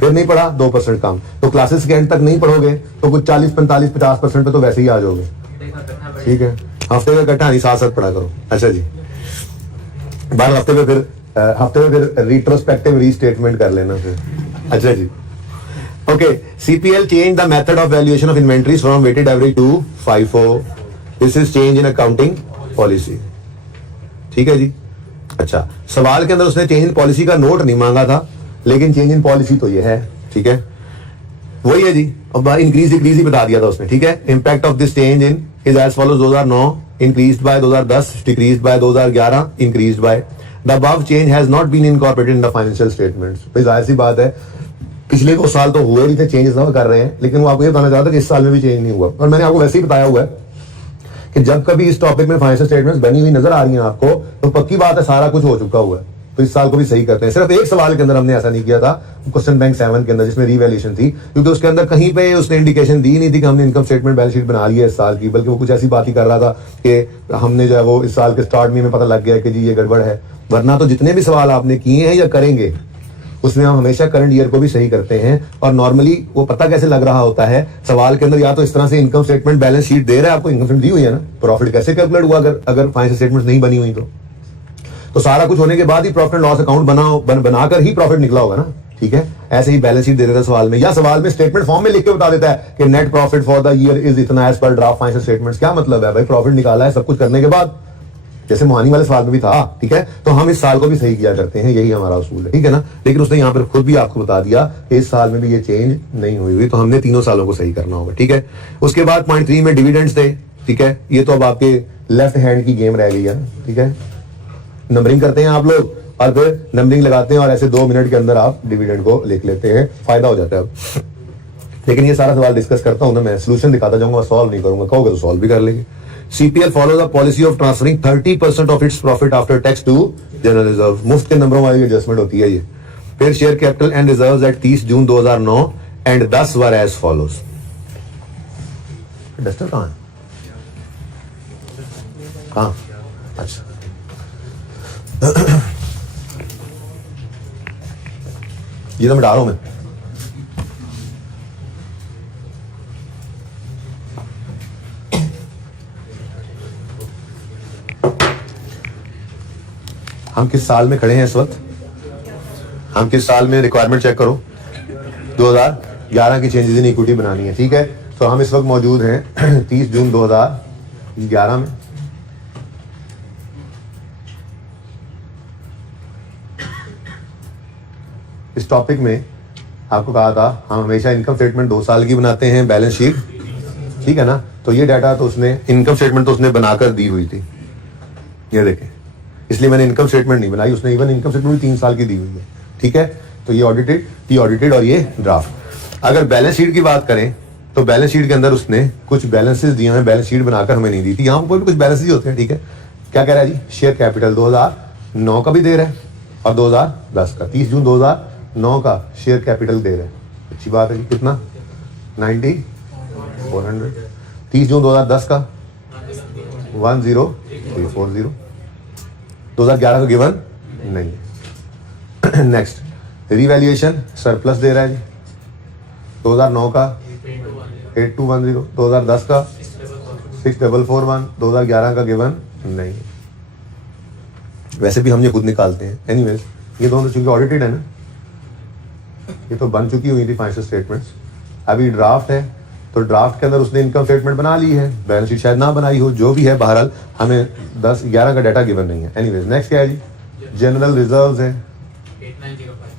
फिर नहीं पढ़ा 2% कम, तो क्लासेस के एंड तक नहीं पढ़ोगे तो कुछ 40 45 50% पे तो वैसे ही आ जाओगे, ठीक है। हफ्ते में इकट्ठा नहीं, साथ साथ पढ़ा करो। अच्छा जी, बार हफ्ते में फिर रिट्रोस्पेक्टिव रीस्टेटमेंट कर लेना फिर। अच्छा जी, okay, CPL changed the method of valuation of inventories from weighted average to FIFO. This is change in accounting policy. ठीक है जी। अच्छा, सवाल के अंदर उसने चेंज इन पॉलिसी का नोट नहीं मांगा था, लेकिन चेंज इन पॉलिसी तो ये है, ठीक है, वही है जी। अब इंक्रीज डिक्रीज ही बता दिया था उसने, ठीक है। Impact of this change in is as follows, 2009 increased by, 2010 decreased by, 2011 increased by. The above change has not been incorporated in the financial statements. भाई जाहिर सी बात है, पिछले 2 साल तो हुए नहीं थे, चेंजेस ना कर रहे हैं, लेकिन वो आपको ये बताना चाहता कि इस साल में भी चेंज नहीं हुआ। और मैंने आपको वैसे ही बताया हुआ है कि जब कभी इस टॉपिक में फाइनेंशियल स्टेटमेंट्स बनी हुई नजर आ रही हैं आपको, तो पक्की बात है सारा कुछ हो चुका हुआ है, तो इस साल को भी सही करते हैं। सिर्फ एक सवाल के अंदर हमने ऐसा नहीं किया था, क्वेश्चन बैंक 7 के अंदर, जिसमें रिवैल्यूएशन थी, क्योंकि उसके अंदर कहीं पे उसने इंडिकेशन दी नहीं थी कि हमने इनकम स्टेटमेंट बैलेंस शीट बना ली है इस साल की, बल्कि वो कुछ ऐसी बात ही कर रहा था कि हमने जो है वो इस साल के स्टार्ट में पता लग गया कि जी ये गड़बड़ है। वरना तो जितने भी सवाल आपने किए हैं या करेंगे उसमें हम हमेशा करंट ईयर को भी सही करते हैं। और नॉर्मली वो पता कैसे लग रहा होता है, सवाल के अंदर या तो इस तरह से इनकम स्टेटमेंट बैलेंस शीट दे रहा है, आपको इनकम स्टेटमेंट दी हुई है ना, प्रॉफिट कैसे कैलकुलेट हुआ अगर फाइनेंशियल स्टेटमेंट नहीं बनी हुई तो सारा कुछ होने के बाद ही प्रॉफिट एंड लॉस अकाउंट बनाकर ही प्रॉफिट निकला होगा ना, ठीक है। ऐसे ही बैलेंस शीट दे देता है सवाल में, या सवाल में स्टेटमेंट फॉर्म में लिख के बता देता है कि net profit for the year is इतना as per draft financial statements. क्या मतलब है भाई, प्रॉफिट निकाला है सब कुछ करने के बाद, जैसे मोहानी वाले सवाल में भी था, ठीक है। तो हम इस साल को भी सही किया करते हैं, यही हमारा उसूल है, ठीक है ना। लेकिन उसने यहाँ पर खुद भी आपको बता दिया कि इस साल में भी ये चेंज नहीं हुई, तो हमने तीनों सालों को सही करना होगा, ठीक है। उसके बाद पॉइंट 3 में डिविडेंड्स थे, ठीक है। ये तो अब आपके लेफ्ट हैंड की गेम रह गई है, ठीक है। नंबरिंग करते हैं आप लोग, और फिर नंबरिंग लगाते हैं, और ऐसे 2 मिनट के अंदर आप डिविडेंड को लिख लेते हैं, फायदा हो जाता है अब। लेकिन ये सारा सवाल डिस्कस करता हूं ना मैं, सोल्यूशन दिखाता जाऊंगा, सॉल्व नहीं करूंगा, कहोगे तो सॉल्व भी कर लेंगे। CPL follows a policy of transferring 30% of its profit after tax to general reserve। मुफ्त के नंबरों वाली एडजस्टमेंट होती है ये। फिर share capital and reserves at 30 June 2009 and 10 were as follows. Duster कहां है? हाँ, अच्छा ये तो मैं डाल रहा हूं मैं। हम किस साल में खड़े हैं इस वक्त, हम किस साल में, रिक्वायरमेंट चेक करो, 2011 की चेंजेस इन इक्विटी बनानी है, ठीक है। तो हम इस वक्त मौजूद हैं 30 जून 2011 में। इस टॉपिक में आपको कहा था हम हमेशा इनकम स्टेटमेंट 2 साल की बनाते हैं, बैलेंस शीट, ठीक है ना। तो ये डाटा तो उसने, इनकम स्टेटमेंट तो उसने बनाकर दी हुई थी, ये देखें, इसलिए मैंने इनकम स्टेटमेंट नहीं बनाई, उसने इवन इनकम स्टेटमेंट 3 साल की दी हुई है, ठीक है। तो ये ऑडिटेड और ये ड्राफ्ट। अगर बैलेंस शीट की बात करें तो बैलेंस शीट के अंदर उसने कुछ बैलेंसेस दिए हैं, बैलेंस शीट बनाकर हमें नहीं दी थी, यहाँ पर भी कुछ बैलेंसेस होते हैं, ठीक है। क्या कह रहा है जी, शेयर कैपिटल 2009 का भी दे रहा है और 2010 का, 30 जून 2009 का शेयर कैपिटल दे रहे हैं, अच्छी बात है जी। कितना? 90,400। 30 जून 2010 का 10340। 2011 का गिवन नहीं। नेक्स्ट रिवैल्यूएशन सरप्लस दे रहा है जी। 2009 का 8210, 2010 का 6441, 2011 का गिवन नहीं। वैसे भी हम ये खुद निकालते हैं। एनीवेज ये दोनों चूंकि ऑडिटेड है ना, ये तो बन चुकी हुई थी फाइनेंशियल स्टेटमेंट्स। अभी ड्राफ्ट है तो ड्राफ्ट के अंदर उसने इनकम स्टेटमेंट बना ली है, बैलेंस शीट शायद ना बनाई हो, जो भी है बहरहाल हमें 10-11 का डाटा गिवन नहीं है। एनीवेज नेक्स्ट क्या है जी? जनरल रिजर्व्स है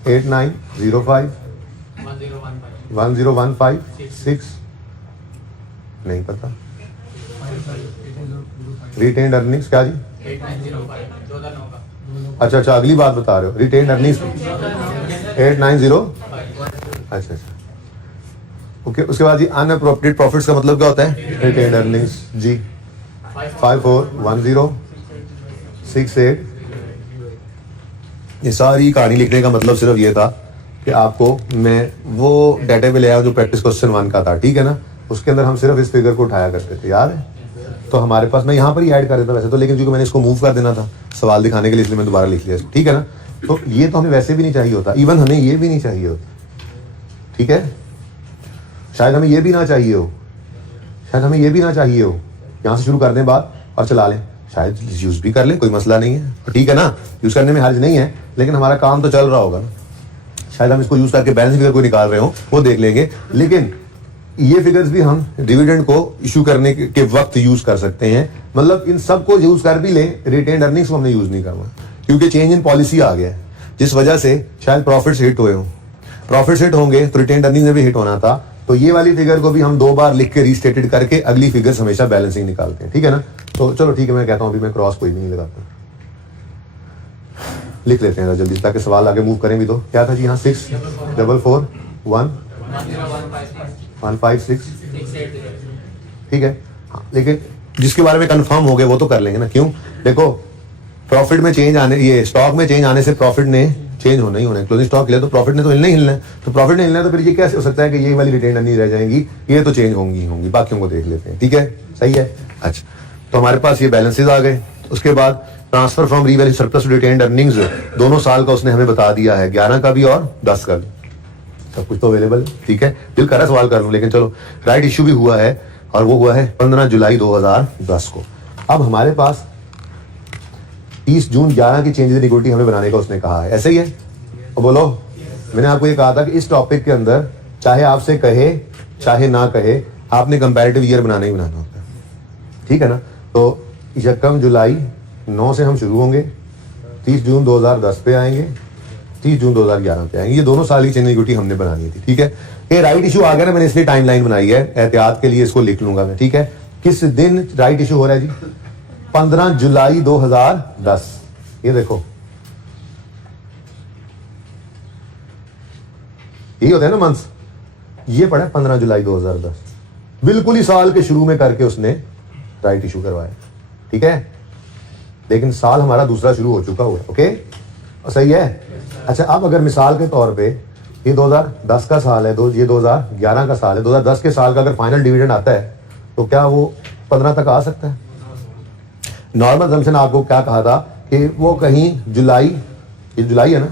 8905, 10156 नहीं पता। रिटेन्ड अर्निंग्स क्या जी? 8905 अच्छा अगली बात बता रहे हो। Retained earnings 890। अच्छा ओके। उसके बाद जी अनअप्रोप्रिएट प्रॉफिट्स का मतलब क्या होता है? रिटेन्ड अर्निंग्स जी 541068। ये सारी कहानी लिखने का मतलब सिर्फ ये था कि आपको मैं वो डाटा पे ले आया जो प्रैक्टिस क्वेश्चन 1 का था, ठीक है ना। उसके अंदर हम सिर्फ इस फिगर को उठाया करते थे, याद है? तो हमारे पास मैं यहाँ पर ही ऐड कर देता वैसे तो, लेकिन क्योंकि मैंने इसको मूव कर देना था सवाल दिखाने के लिए, इसलिए मैं दोबारा लिख लिया, ठीक है ना। तो ये तो हमें वैसे भी नहीं चाहिए होता, इवन हमें ये भी नहीं चाहिए होता, ठीक है। शायद हमें ये भी ना चाहिए हो, शायद हमें ये भी ना चाहिए हो। यहाँ से शुरू कर दें बात और चला लें, शायद यूज भी कर लें, कोई मसला नहीं है, ठीक है ना। यूज करने में हर्ज नहीं है, लेकिन हमारा काम तो चल रहा होगा ना। शायद हम इसको यूज करके बैलेंस फिगर को निकाल रहे हो, वो देख लेंगे। लेकिन ये फिगर्स भी हम डिविडेंड को इशू करने के वक्त यूज कर सकते हैं। मतलब इन सब को यूज कर भी लें, रिटेन्ड अर्निंग्स को हमने यूज नहीं करना, क्योंकि चेंज इन पॉलिसी आ गया है, जिस वजह से शायद प्रॉफिट्स हिट हुए हों। प्रॉफिट्स हिट होंगे तो रिटेन्ड अर्निंग में भी हिट होना था। तो ये वाली फिगर को भी हम 2 बार लिख के रीस्टेटेड करके अगली फिगर्स हमेशा बैलेंसिंग निकालते हैं, ठीक है ना। तो चलो ठीक है, मैं कहता हूं अभी मैं क्रॉस कोई नहीं लगाता, लिख लेते हैं जल्दी ताकि सवाल आगे मूव करें भी। तो क्या था जी यहाँ? 644156, ठीक है। हाँ, लेकिन जिसके बारे में कंफर्म हो गए वो तो कर लेंगे ना। क्यों? देखो प्रॉफिट में चेंज आने, ये स्टॉक में चेंज आने से प्रॉफिट ने चेंज होना ही होना है। क्लोजिंग स्टॉक ले तो प्रॉफिट ने तो हिलना ही हिलना है। तो प्रॉफिट ने हिलना है तो फिर ये कैसे हो सकता है कि ये वाली रिटेन नहीं रह जाएंगी? ये तो चेंज होंगी होंगी, बाकियों को देख लेते हैं, ठीक है, सही है। अच्छा तो हमारे पास ये बैलेंसेज आ गए। उसके बाद transfer from revalue surplus to retained earnings, दोनों साल का उसने हमें बता दिया है, 11 का भी और 10 का भी, सब कुछ तो अवेलेबल, ठीक है। दिल कर रहा सवाल कर लूं, लेकिन चलो। राइट इश्यू भी हुआ है और वो हुआ है 15 जुलाई 2010 को। अब हमारे पास 30 जून 11 की चेंज इन इक्विटी हमें बनाने का उसने कहा है, ऐसे ही है। और बोलो, मैंने आपको ये कहा था कि इस टॉपिक के अंदर चाहे आपसे कहे चाहे ना कहे, आपने कंपैरेटिव ईयर बनाना ही बनाना होता है, ठीक है ना। तो 1 जुलाई 9 से हम शुरू होंगे, 30 जून 2010 पे आएंगे, 30 जून 2011 पे आएंगे। ये दोनों साल की चेंज इन इक्विटी हमने बनानी थी, ठीक है। ये राइट इशू आ गया ना, मैंने इसलिए टाइमलाइन बनाई है, एहतियात के लिए इसको लिख लूंगा मैं, ठीक है। किस दिन राइट इशू हो रहा है जी? 15 जुलाई 2010। ये देखो, यही होता है ना मंथ्स। ये पड़ा 15 जुलाई 2010, बिल्कुल ही साल के शुरू में करके उसने राइट इशू करवाया, ठीक है। लेकिन साल हमारा दूसरा शुरू हो चुका हुआ है, ओके, और सही है। अच्छा अब अगर मिसाल के तौर पे ये 2010 का साल है, ये 2011 का साल है, 2010 के साल का अगर फाइनल डिविडेंड आता है तो क्या वो 15 तक आ सकता है? नॉर्मल जम्पशन आपको क्या कहा था कि वो कहीं जुलाई, ये जुलाई है ना,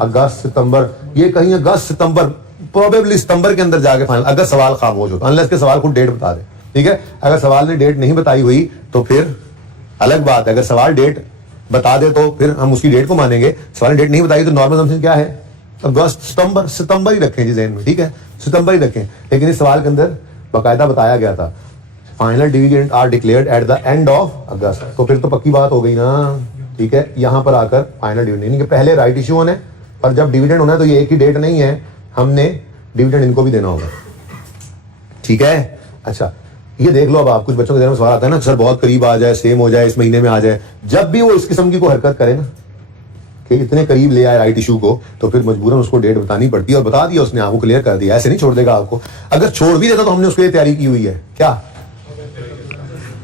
अगस्त सितंबर, ये कहीं अगस्त सितंबर, प्रोबेबली सितंबर के अंदर जाके फाइनल, अगर सवाल खामोश हो तो, अनलेस के सवाल खुद डेट बता दे, ठीक है। अगर सवाल ने डेट नहीं बताई हुई तो फिर अलग बात है। अगर सवाल डेट बता दे तो फिर हम उसकी डेट को मानेंगे, सवाल ने डेट नहीं बताई तो नॉर्मल जम्पशन क्या है? अगस्त सितंबर, सितंबर ही रखें जी ज़हन में, ठीक है, सितंबर ही रखें। लेकिन इस सवाल के अंदर बाकायदा बताया गया था final dividend are declared at the end of August, तो फिर तो पक्की बात हो गई ना, ठीक है। यहां पर आकर फाइनल डिविडेंड के पहले राइट इश्यू होना है, और जब डिविडेंड होना है तो ये एक ही डेट नहीं है, हमने डिविडेंड इनको भी देना होगा, ठीक है। अच्छा ये देख लो, अब आप कुछ बच्चों के ध्यान में सवाल आता है ना, सर बहुत करीब आ जाए, सेम हो जाए, इस महीने में आ जाए। जब भी वो इस किस्म की कोई हरकत करे ना कि इतने करीब ले आए राइट इशू को, तो फिर मजबूरन उसको डेट बतानी पड़ती है, और बता दिया उसने, आपको क्लियर कर दिया, ऐसे नहीं छोड़ देगा आपको। अगर छोड़ भी देता तो हमने उसके लिए तैयारी की हुई है क्या,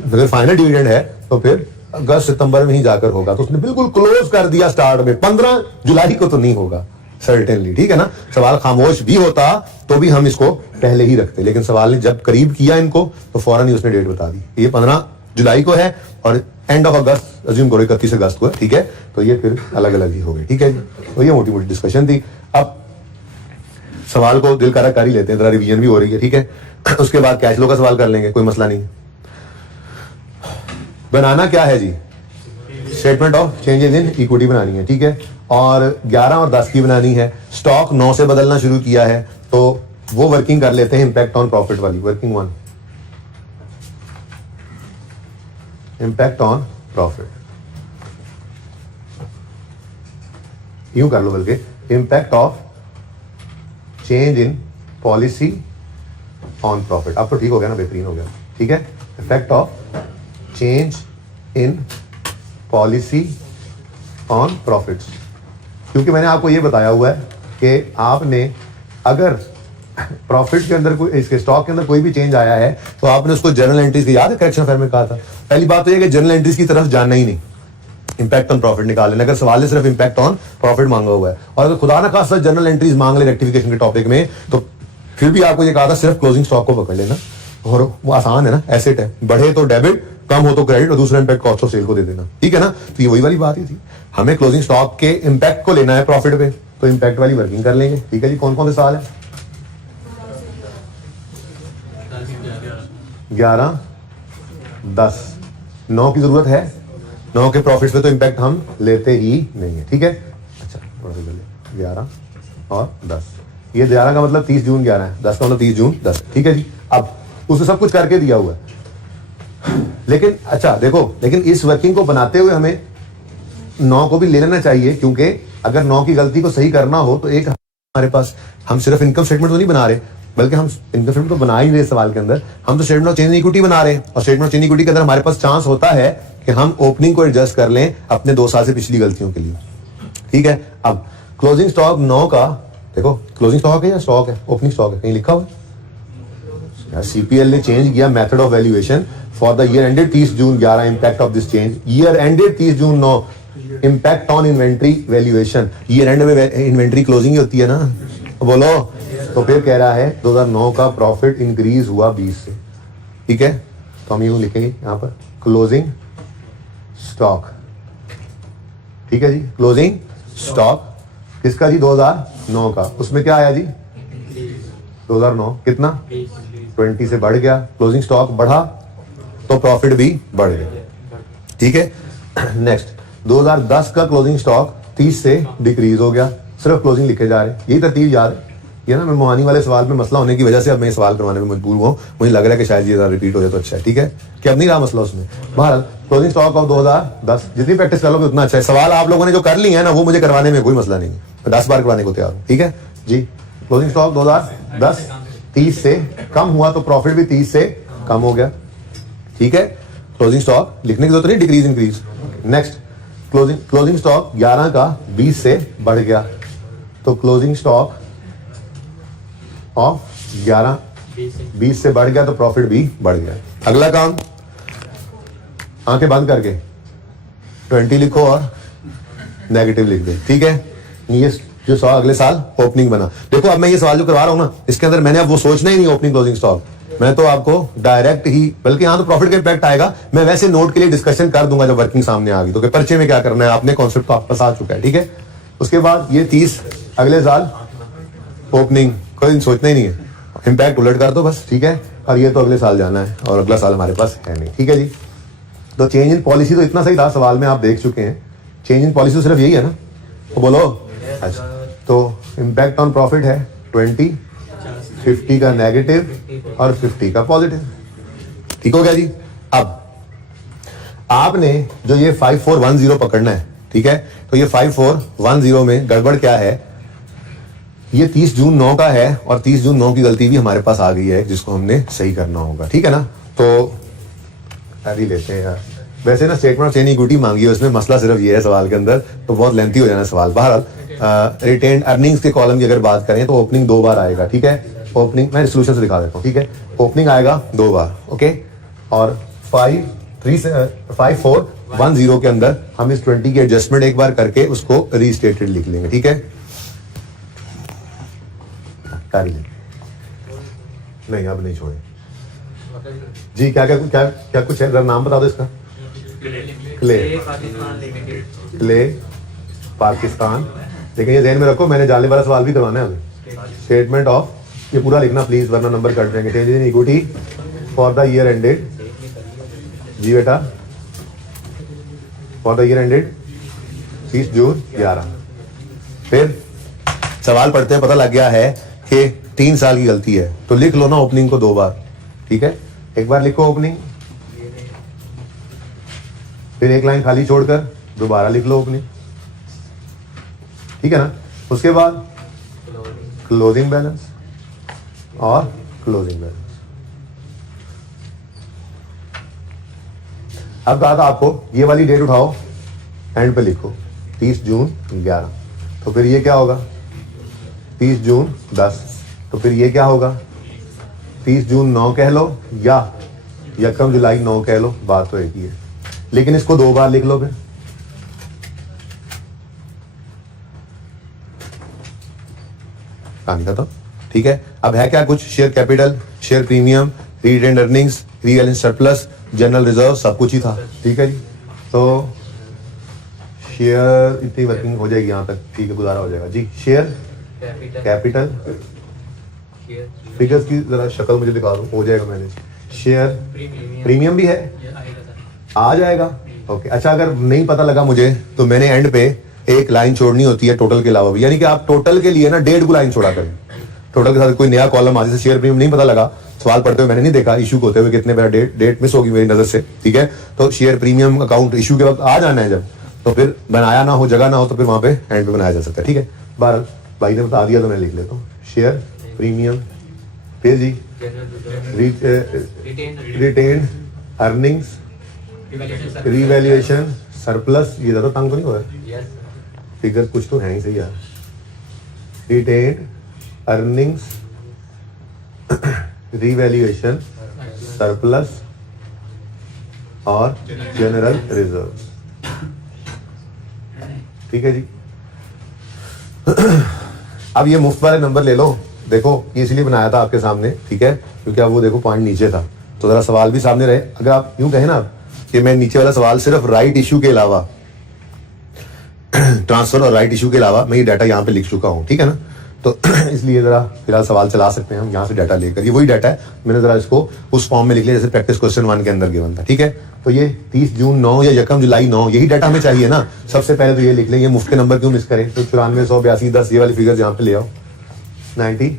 अगर फाइनल डिविडेंड है तो फिर अगस्त सितंबर में ही जाकर होगा, तो उसने बिल्कुल क्लोज कर दिया स्टार्ट में, 15 जुलाई को तो नहीं होगा सर्टेनली, ठीक है ना। सवाल खामोश भी होता तो भी हम इसको पहले ही रखते, लेकिन सवाल ने जब करीब किया इनको तो फौरन ही उसने डेट बता दी, ये 15 जुलाई को है, और एंड ऑफ अगस्त अज्यूम करो 31 अगस्त को है, ठीक है, तो ये फिर अलग अलग ही हो गए, ठीक है जी। तो ये मोटी मोटी डिस्कशन थी। अब सवाल को दिल करा कर ही लेते हैं, जरा रिवीजन भी हो रही है, ठीक है। उसके बाद कैश फ्लो का सवाल कर लेंगे, कोई मसला नहीं। बनाना क्या है जी, statement of changes in equity बनानी है, ठीक है, और 11 और 10 की बनानी है। स्टॉक 9 से बदलना शुरू किया है, तो वो वर्किंग कर लेते हैं, इंपैक्ट ऑन प्रॉफिट वाली, वर्किंग 1, इंपैक्ट ऑन प्रॉफिट, यूं कर लो बल्कि, impact of change in policy on profit. अब तो ठीक हो गया ना, बेहतरीन हो गया, ठीक है। Effect of change in policy on profits, क्योंकि मैंने आपको ये बताया हुआ है कि आपने अगर प्रॉफिट के अंदर कोई, इसके स्टॉक के अंदर कोई भी चेंज आया है तो आपने उसको जर्नल एंट्रीज की, याद है करेक्शन फेयर में कहा था, पहली बात तो ये कि जर्नल एंट्रीज की तरफ जाना ही नहीं, इंपैक्ट ऑन प्रॉफिट निकाल लेना। अगर सवाल सिर्फ इंपैक्ट ऑन प्रॉफिट मांगा हुआ है, और अगर खुदा ना खासा जर्नल एंट्रीज मांग ले रेक्टिफिकेशन के टॉपिक में, तो फिर भी आपको ये कहा था सिर्फ क्लोजिंग स्टॉक को पकड़ लेना, और वो आसान है ना, एसेट है, बढ़े तो डेबिट, कम हो तो क्रेडिट, और दूसरा इंपैक्ट कॉस्ट ऑफ सेल को दे देना, ठीक है ना। तो ये वही वाली बात ही थी, हमें क्लोजिंग स्टॉक के इंपैक्ट को लेना है प्रॉफिट पे, तो इंपैक्ट वाली वर्किंग कर लेंगे, ठीक है जी। कौन कौन से सवाल है, 11, 10, 9 की जरूरत है, 9 के प्रॉफिट्स पे तो इंपैक्ट हम लेते ही नहीं है, ठीक है। अच्छा थोड़ा सा 11 और 10, ये 11 का मतलब 30 जून 11 है, 10 का मतलब 30 जून 10, ठीक है जी। अब उसने सब कुछ करके दिया हुआ है, लेकिन अच्छा देखो, लेकिन इस वर्किंग को बनाते हुए हमें 9 को भी ले लेना चाहिए, क्योंकि अगर 9 की गलती को सही करना हो तो एक हमारे पास, हम सिर्फ इनकम स्टेटमेंट तो नहीं बना रहे, बल्कि हम इनकम स्टेटमेंट तो बना ही रहे सवाल के अंदर, हम तो statement of change in equity बना रहे हैं, और statement of change in equity के अंदर हमारे पास चांस होता है कि हम ओपनिंग को एडजस्ट कर लें अपने 2 साल से पिछली गलतियों के लिए, ठीक है। अब क्लोजिंग स्टॉक 9 का देखो, क्लोजिंग स्टॉक है या स्टॉक है, ओपनिंग स्टॉक है, कहीं लिखा हुआ है। सीपीएल ने चेंज किया method of valuation for the year ended 30 June 11, impact of this change, year ended 30 June 9, impact on inventory valuation, year and में इन्वेंट्री क्लोजिंग ही होती है ना, बोलो। तो फिर कह रहा है 2009 का प्रॉफिट इंक्रीज हुआ 20 से, ठीक है, तो हम यूं लिखेंगे यहां पर क्लोजिंग स्टॉक, ठीक है जी। क्लोजिंग स्टॉक किसका जी, 2009 का, उसमें क्या आया जी 2009 कितना 20 से बढ़ गया, क्लोजिंग स्टॉक बढ़ा तो प्रॉफिट भी बढ़ गया, ठीक है। नेक्स्ट 2010 का क्लोजिंग स्टॉक 30 से डिक्रीज हो गया, सिर्फ क्लोजिंग लिखे जा रहे हैं, यही तरतीब याद है। ये ना मैं मोहानी वाले सवाल में मसला होने की वजह से अब मैं सवाल करवाने में मजबूर हुआ, मुझे लग रहा है कि शायद ये रिपीट हो जाए तो अच्छा है, ठीक है, कि अब नहीं रहा मसला उसमें। बहरहाल क्लोजिंग स्टॉक ऑफ 2010, जितनी प्रैक्टिस कर लोगे उतना अच्छा है। सवाल आप लोगों ने जो कर लिए है ना, वो मुझे करवाने में कोई मसला नहीं है, मैं 10 बार करवाने को तैयार हूँ, ठीक है जी। क्लोजिंग स्टॉक 2010 30 से कम हुआ तो प्रॉफिट भी 30 से कम हो गया, ठीक है। क्लोजिंग स्टॉक लिखने की जरूरत नहीं, decrease increase. Next closing stock 11 का 20 से बढ़ गया, तो क्लोजिंग स्टॉक ऑफ 11 20 से बढ़ गया तो प्रॉफिट भी बढ़ गया। अगला काम, आंखें बंद करके 20 लिखो और नेगेटिव लिख दे, ठीक है। ये जो सवाल अगले साल ओपनिंग बना, देखो अब मैं ये सवाल जो करवा रहा हूं ना, इसके अंदर मैंने अब वो सोचना ही नहीं ओपनिंग क्लोजिंग स्टॉक, मैं तो आपको डायरेक्ट ही, बल्कि यहां तो प्रॉफिट का इंपैक्ट आएगा, मैं वैसे नोट के लिए डिस्कशन कर दूंगा जब वर्किंग सामने आ गई, तो पर्चे में क्या करना है आपने, कॉन्सेप्ट तो आपके पास आ चुका है, ठीक है। उसके बाद ये 30 अगले साल ओपनिंग, कोई सोचना ही नहीं है, इंपैक्ट उलट कर दो बस, ठीक है। और ये तो अगले साल जाना है, और अगला साल हमारे पास है नहीं, ठीक है जी। तो चेंज इन पॉलिसी तो इतना सही था, सवाल में आप देख चुके हैं, चेंज इन पॉलिसी तो सिर्फ यही है ना, तो बोलो। अच्छा, तो इंपैक्ट ऑन प्रॉफिट है 20, 50 का नेगेटिव और 50 का पॉजिटिव, ठीक हो गया जी। अब आपने जो ये 5410 पकड़ना है, ठीक है, तो ये 5410 में गड़बड़ क्या है, ये 30 जून 9 का है, और 30 जून 9 की गलती भी हमारे पास आ गई है, जिसको हमने सही करना होगा, ठीक है ना। तो अभी लेते हैं यार, वैसे ना statement of change in equity मांगी है, उसमें मसला सिर्फ ये है सवाल के अंदर, तो बहुत लेंथी हो जाना सवाल। बहरहाल रिटेन्ड अर्निंग्स के कॉलम की अगर बात करें तो ओपनिंग 2 बार आएगा, ठीक है। ओपनिंग मैं सोल्यूशन से दिखा देता हूँ, ठीक है। ओपनिंग आएगा 2 बार, ओके, और 5410 के अंदर हम इस 20 की एडजस्टमेंट एक बार करके उसको रीस्टेटेड लिख लेंगे, ठीक है। नहीं अब नहीं छोड़े जी, क्या क्या क्या क्या कुछ है, जरा नाम बता दो इसका। क्ले पाकिस्तान। लेकिन ये ध्यान में रखो, मैंने जाने वाला सवाल भी करवाना है हमें। स्टेटमेंट ऑफ, ये पूरा लिखना प्लीज, वरना नंबर कट जाएंगे। Change in equity for the year ended, जी बेटा, for the year ended 30 June 11। फिर सवाल पढ़ते हैं, पता लग गया है कि 3 साल की गलती है, तो लिख लो ना ओपनिंग को 2 बार, ठीक है। एक बार लिखो ओपनिंग, फिर एक लाइन खाली छोड़कर दोबारा लिख लो ओपनिंग, ठीक है ना। उसके बाद क्लोजिंग बैलेंस और क्लोजिंग बैलेंस। अब कहा था आपको ये वाली डेट उठाओ, एंड पे लिखो 30 जून 11, तो फिर ये क्या होगा 30 जून 10, तो फिर ये क्या होगा 30 जून 9 कह लो या यकम जुलाई 9 कह लो, बात तो एक ही है। लेकिन इसको 2 बार लिख लो फिर, कहानी खत्म, ठीक है। अब है क्या कुछ, share capital, share premium, retained earnings, revaluation surplus, general reserve, सब कुछ ही था, ठीक है जी। तो शेयर इतनी वर्किंग हो जाएगी यहाँ तक, ठीक है, गुजारा हो जाएगा जी। शेयर कैपिटल, फिगर्स की जरा शक्ल मुझे दिखा दो, हो जाएगा मैनेज। शेयर प्रीमियम भी है, आ जाएगा, ओके। अच्छा, अगर नहीं पता लगा मुझे तो मैंने एंड पे एक लाइन छोड़नी होती है टोटल के अलावा भी, यानी कि आप टोटल के लिए ना 1.5 को लाइन छोड़ा करें। टोटल के साथ कोई नया कॉलम आ, जैसे शेयर प्रीमियम नहीं पता लगा, सवाल पढ़ते हुए मैंने नहीं देखा इशू होते हुए कितने मेरा डेट मिस होगी मेरी नजर से, ठीक है। तो शेयर प्रीमियम अकाउंट इशू के वक्त आ जाना है जब, तो फिर बनाया ना हो, जगह ना हो, तो फिर वहां पे एंड पे बनाया जा सकता है, ठीक है। बहरहाल भाई ने बता दिया तो मैं लिख लेता हूँ। शेयर प्रीमियम, फिर जी रिटेन्ड अर्निंग्स, रिवैल्यूएशन सरप्लस, ये ज्यादा तंग तो नहीं हो रहा है, फिगर कुछ तो है ही सही यार। रिटेन्ड अर्निंग्स, रिवैल्यूएशन सरप्लस और जनरल रिजर्व, ठीक है जी। अब ये मुफ्त वाले नंबर ले लो, देखो ये इसलिए बनाया था आपके सामने, ठीक है, क्योंकि अब वो देखो पॉइंट नीचे था, तो जरा सवाल भी सामने रहे। अगर आप यूं कहें ना कि मैं नीचे वाला सवाल सिर्फ राइट इशू के अलावा, ट्रांसफर और राइट इशू के अलावा मैं ये डाटा यहाँ पे लिख चुका हूँ, ठीक है ना, तो इसलिए जरा फिलहाल सवाल चला सकते हैं हम यहाँ से डाटा लेकर। ये वही डाटा है, मैंने जरा इसको उस फॉर्म में लिख लिया जैसे प्रैक्टिस क्वेश्चन 1 के अंदर गिवन था, ठीक है। तो ये 30 जून 9 या यकम जुलाई 9, यही डाटा हमें चाहिए ना। सबसे पहले तो ये लिख लें, ये मुफ्त के नंबर क्यों मिस करें, तो 94, 100, 82, 10 ये वाली फिगर्स यहाँ पे ले आओ। 90,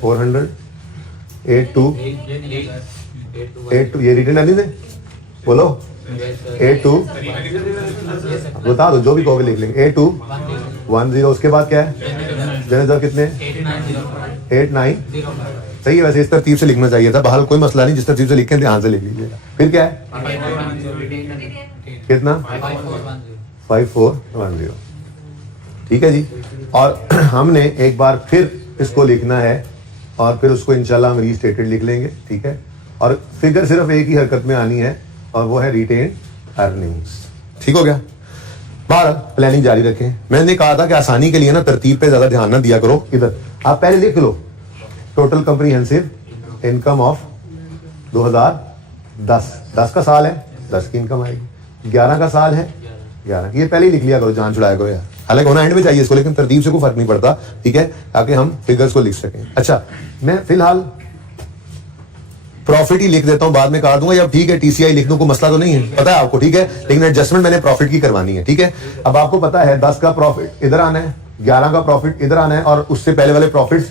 400, 82, 82, ये रिटर्न अर्निंग है, बोलो 82, बता दो जो भी कहोगे लिख लेंगे। 8210, उसके बाद क्या है जनरल कितने 89, सही है। वैसे इस तरतीब से लिखना चाहिए था, बहरहाल कोई मसला नहीं, जिस तरतीब से लिखें ध्यान से लिख लीजिएगा। फिर क्या है कितना 5410, ठीक है जी। और हमने एक बार फिर इसको लिखना है और फिर उसको इंशाल्लाह हम रीस्टेटेड लिख लेंगे, ठीक है। और फिगर सिर्फ एक ही हरकत में आनी है और वो है रिटेन्ड अर्निंग्स, ठीक हो गया। बारह प्लानिंग जारी रखें। मैंने कहा था कि आसानी के लिए ना तरतीब पे ज्यादा ध्यान ना दिया करो, इधर आप पहले लिख लो टोटल कम्प्रीहेंसिव इनकम ऑफ 2010, 10 का साल है, 10 की इनकम आएगी। 11 का साल है, 11 की, ये पहले ही लिख लिया करो, जान छुड़ाया करो यार। हालांकि होना एंड में चाहिए इसको, लेकिन तरतीब से कोई फर्क नहीं पड़ता, ठीक है, ताकि हम फिगर्स को लिख सकें। अच्छा, मैं फिलहाल प्रॉफिट ही लिख देता हूं, बाद में काट दूंगा, या ठीक है टीसीआई लिख दूं, कोई मसला तो नहीं है, पता है आपको, ठीक है। लेकिन एडजस्टमेंट मैंने प्रॉफिट की करवानी है, ठीक है। अब आपको पता है 10 का प्रॉफिट इधर आना है, 11 का प्रॉफिट इधर आना है, और उससे पहले वाले प्रॉफिट्स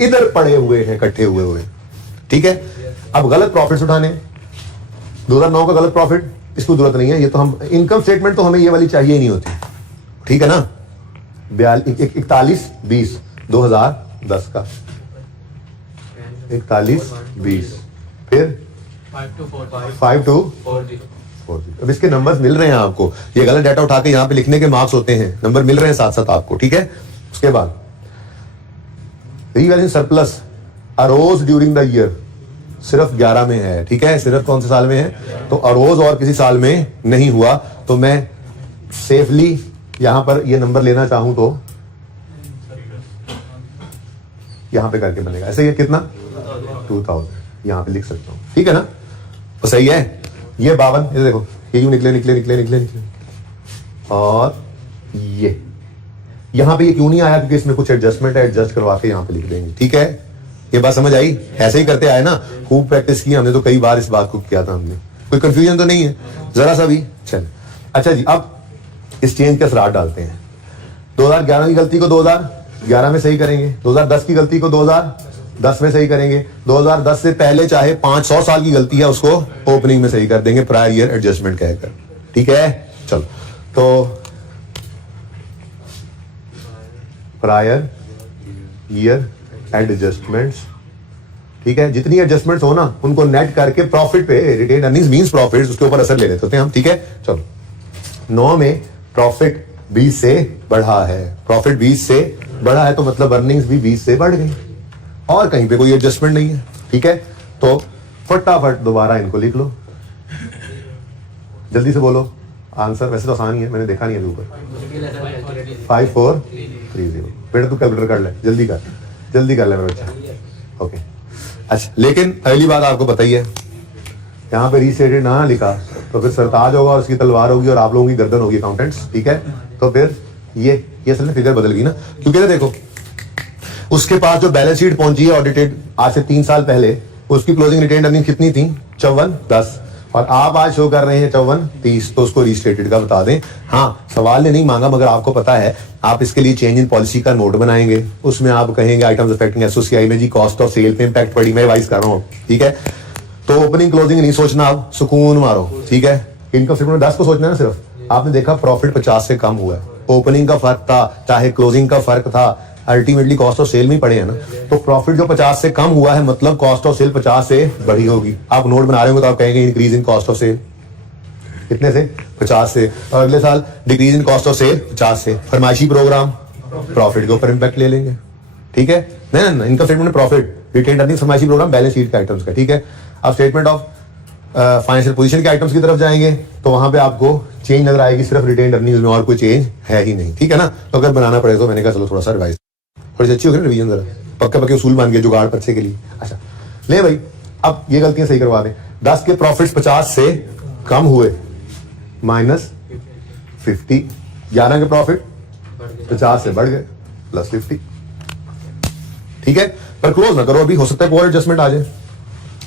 इधर पड़े हुए हैं, इकट्ठे हुए, ठीक है। अब गलत प्रॉफिट्स उठाने, 2009 का गलत प्रॉफिट, इसको जरूरत नहीं है, ये तो हम इनकम स्टेटमेंट तो हमें ये वाली चाहिए ही नहीं होती, ठीक है ना। 4120 2010 का 4120, फिर 5240। अब इसके नंबर्स मिल रहे हैं आपको, ये गलत डाटा उठा के यहाँ पे लिखने के मार्क्स होते हैं, नंबर मिल रहे हैं साथ साथ आपको, ठीक है। उसके बाद revaluation surplus arose during the year सिर्फ 11 में है, ठीक है। सिर्फ कौन से साल में है, तो अरोज और किसी साल में नहीं हुआ, तो मैं सेफली यहां पर ये नंबर लेना चाहूं तो यहां पे करके बनेगा ऐसे, ये कितना 2000 यहां पे लिख सकता हूं, ठीक है ना। तो सही है, ये 52, ये देखो ये यूं निकले निकले निकले निकले निकले, और ये यहां पे ये क्यों नहीं आया, क्योंकि इसमें कुछ एडजस्टमेंट है, एडजस्ट करवा के यहां पे लिख देंगे। ठीक है, ये बात समझ आई? ऐसे ही करते आए ना, खूब प्रैक्टिस की हमने, तो कई बार इस बात को किया था हमने, कोई कंफ्यूजन तो नहीं है जरा सा भी? चल अच्छा जी, अब इस चेंज के असरार डालते हैं। 2011 की गलती को 2011 में सही करेंगे, 2010 की गलती को 2010 में सही करेंगे, 2010 से पहले चाहे 500 साल की गलती है उसको ओपनिंग में सही कर देंगे, प्रायर ईयर एडजस्टमेंट कहकर। ठीक है, चलो तो प्रायर ईयर एडजस्टमेंट्स, ठीक है, जितनी एडजस्टमेंट्स हो ना उनको नेट करके प्रॉफिट पे, रिटेन अर्निंग्स मींस प्रॉफिट, उसके ऊपर असर ले लेते होते हैं हम। ठीक है, चलो 9 में प्रॉफिट 20 से बढ़ा है, प्रॉफिट 20 से बढ़ा है तो मतलब अर्निंग्स भी 20 से बढ़ गई, और कहीं पे कोई एडजस्टमेंट नहीं है। ठीक है, तो फटाफट दोबारा इनको लिख लो, जल्दी से बोलो आंसर। वैसे तो आसान ही है, मैंने देखा नहीं अभी ऊपर। 5430। बेटा तू कैलकुलेटर कर ले, जल्दी कर, जल्दी कर ले मेरा बच्चा। ओके, अच्छा, लेकिन पहली बात आपको पता ही है, यहाँ पे रीस्टेटेड ना लिखा तो फिर सरताज होगा और उसकी तलवार होगी और आप लोगों की गर्दन होगी अकाउंटेंट्स। ठीक है, तो फिर ये असल में फिगर बदल गई ना, क्योंकि ना देखो उसके पास जो बैलेंस शीट पहुंची है ऑडिटेड आज से 3 साल पहले, उसकी क्लोजिंग रिटेन अर्निंग कितनी थी? 5410, और आप आज शो कर रहे हैं 5430, तो उसको रीस्टेटेड का बता दें। हाँ, सवाल ने नहीं मांगा, मगर आपको पता है आप इसके लिए चेंज इन पॉलिसी का नोट बनाएंगे, उसमें आप कहेंगे आइटम्स अफेक्टिंग एसओसीआई में जी कॉस्ट ऑफ सेल पे इंपैक्ट पड़ी, मैं वाइज कर रहा हूँ। ठीक है, तो ओपनिंग क्लोजिंग नहीं सोचना, आप सुकून मारो। ठीक है, इनकम स्टेटमेंट 10 को सोचना है ना सिर्फ। आपने देखा प्रॉफिट 50 से कम हुआ है, ओपनिंग का फर्क था चाहे क्लोजिंग का फर्क था, अल्टीमेटली कॉस्ट ऑफ सेल में पड़े हैं ना, तो प्रॉफिट जो 50 से कम हुआ है मतलब कॉस्ट ऑफ सेल 50 से बढ़ी होगी। आप नोट बना रहे हो तो आप कहेंगे increase in cost of sale कितने से? 50 से, और अगले साल decrease in cost of sale 50 से। फरमाइशी प्रोग्राम प्रॉफिट के ऊपर इंपैक्ट ले लेंगे। ठीक है, नहीं इनकम स्टेटमेंट में प्रॉफिट, रिटेन अर्निंग, फरमाइशी प्रोग्राम, बैलेंस शीट के आइटम्स का। ठीक है, अब स्टेटमेंट ऑफ फाइनेंशियल पोजीशन के आइटम्स की तरफ जाएंगे तो वहां पे आपको चेंज नजर आएगी सिर्फ रिटेन अर्निंग्स में, और कोई चेंज है ही नहीं। ठीक है ना, तो अगर बनाना पड़े तो मैंने कहा चलो थोड़ा सा रिवाइज, थोड़ी अच्छी होगी ना रिवीजन, जरा पक्के पक्के उसूल मान गए जुगाड़ पर्चे के लिए। अच्छा ले भाई, अब ये गलतियां सही करवा दें। 10 के प्रॉफिट्स 50 से कम हुए -50, 11 के प्रॉफिट 50 से बढ़ गए +50। ठीक है, पर क्लोज ना करो अभी, हो सकता है कोई एडजस्टमेंट आ जाए।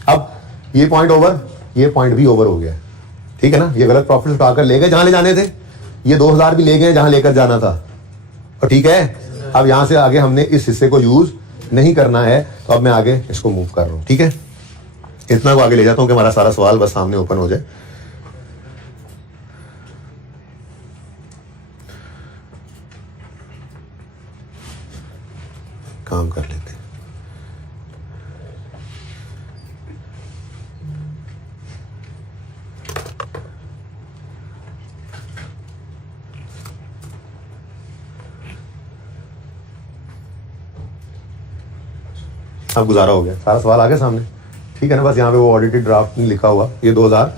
अब ये पॉइंट ओवर, ये पॉइंट भी ओवर हो गया। ठीक है ना, ये गलत प्रॉफिट उठाकर ले गए जहां ले जाने थे, ये 2000 भी ले गए जहां लेकर जाना था। और ठीक है, अब यहां से आगे हमने इस हिस्से को यूज नहीं करना है, तो अब मैं आगे इसको मूव कर रहा हूं। ठीक है, इतना को आगे ले जाता हूं कि हमारा सारा सवाल बस सामने ओपन हो जाए। काम कर लेते हैं। अब गुजारा हो गया, सारा सवाल आ गया सामने। ठीक है ना, बस यहाँ पे वो ऑडिटेड ड्राफ्ट नहीं लिखा हुआ, ये 2000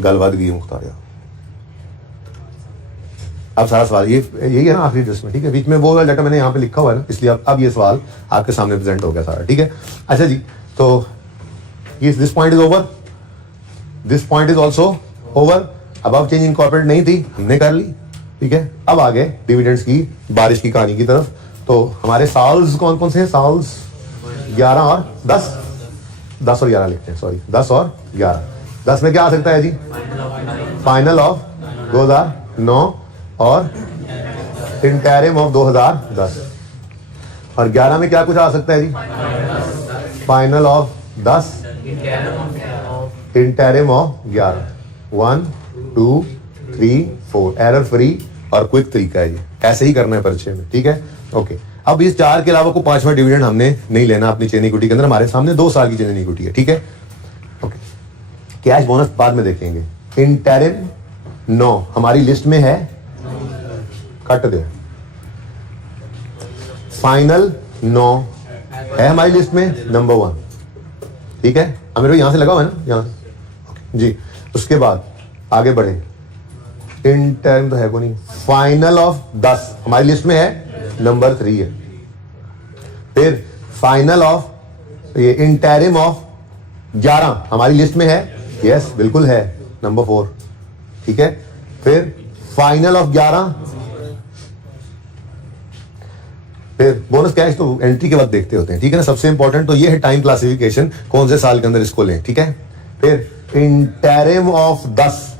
गलबात गई मुख्तार। अब सारा सवाल ये यही है ना आखिरी एडजस्टमेंट। ठीक है, बीच में वो वाला डाटा मैंने यहाँ पे लिखा हुआ है ना, इसलिए अब ये सवाल आपके सामने प्रेजेंट हो गया सारा। ठीक है, अच्छा जी, तो ये this point is over, this point is also over. अब चेंज इन कॉर्पोरेट नहीं थी, हमने कर ली। ठीक है, अब आगे डिविडेंड्स की बारिश की कहानी की तरफ। तो हमारे साल्स कौन कौन से हैं? साल्स 11 और 10, 10 और 11 लिखते हैं, सॉरी 10 और 11। 10 में क्या आ सकता है जी? फाइनल ऑफ 2009 और इंटरिम ऑफ 2010। और 11 में क्या कुछ आ सकता है जी? Final of 10, interim of 11। 1 2 3 4 error free और क्विक तरीका है ये, ऐसे ही करना है परिचय में। ठीक है, ओके। अब इस 4 के अलावा को 5वां डिविडेंड हमने नहीं लेना अपनी चेन इक्विटी के अंदर। हमारे सामने 2 साल की चेन इक्विटी है। ठीक है, ओके। कैश बोनस बाद में देखेंगे। इंटरिम 9 हमारी लिस्ट में है, कट दे। फाइनल 9 है हमारी लिस्ट में, नंबर 1। ठीक है, मेरे यहां से लगा हुआ है ना, यहां से जी। उसके बाद आगे बढ़े, इंटरिम तो है को नहीं। फाइनल ऑफ 10 हमारी लिस्ट में है, नंबर 3 है। फिर फाइनल ऑफ ये इंटरिम ऑफ 11 हमारी लिस्ट में है, यस बिल्कुल है, नंबर 4, ठीक है। फिर फाइनल ऑफ 11, फिर बोनस कैश तो एंट्री के वक्त देखते होते हैं, ठीक है ना। सबसे इंपॉर्टेंट तो ये है टाइम क्लासिफिकेशन, कौन से साल के अंदर इसको लें, ठीक है। फिर इंटरिम ऑफ 10,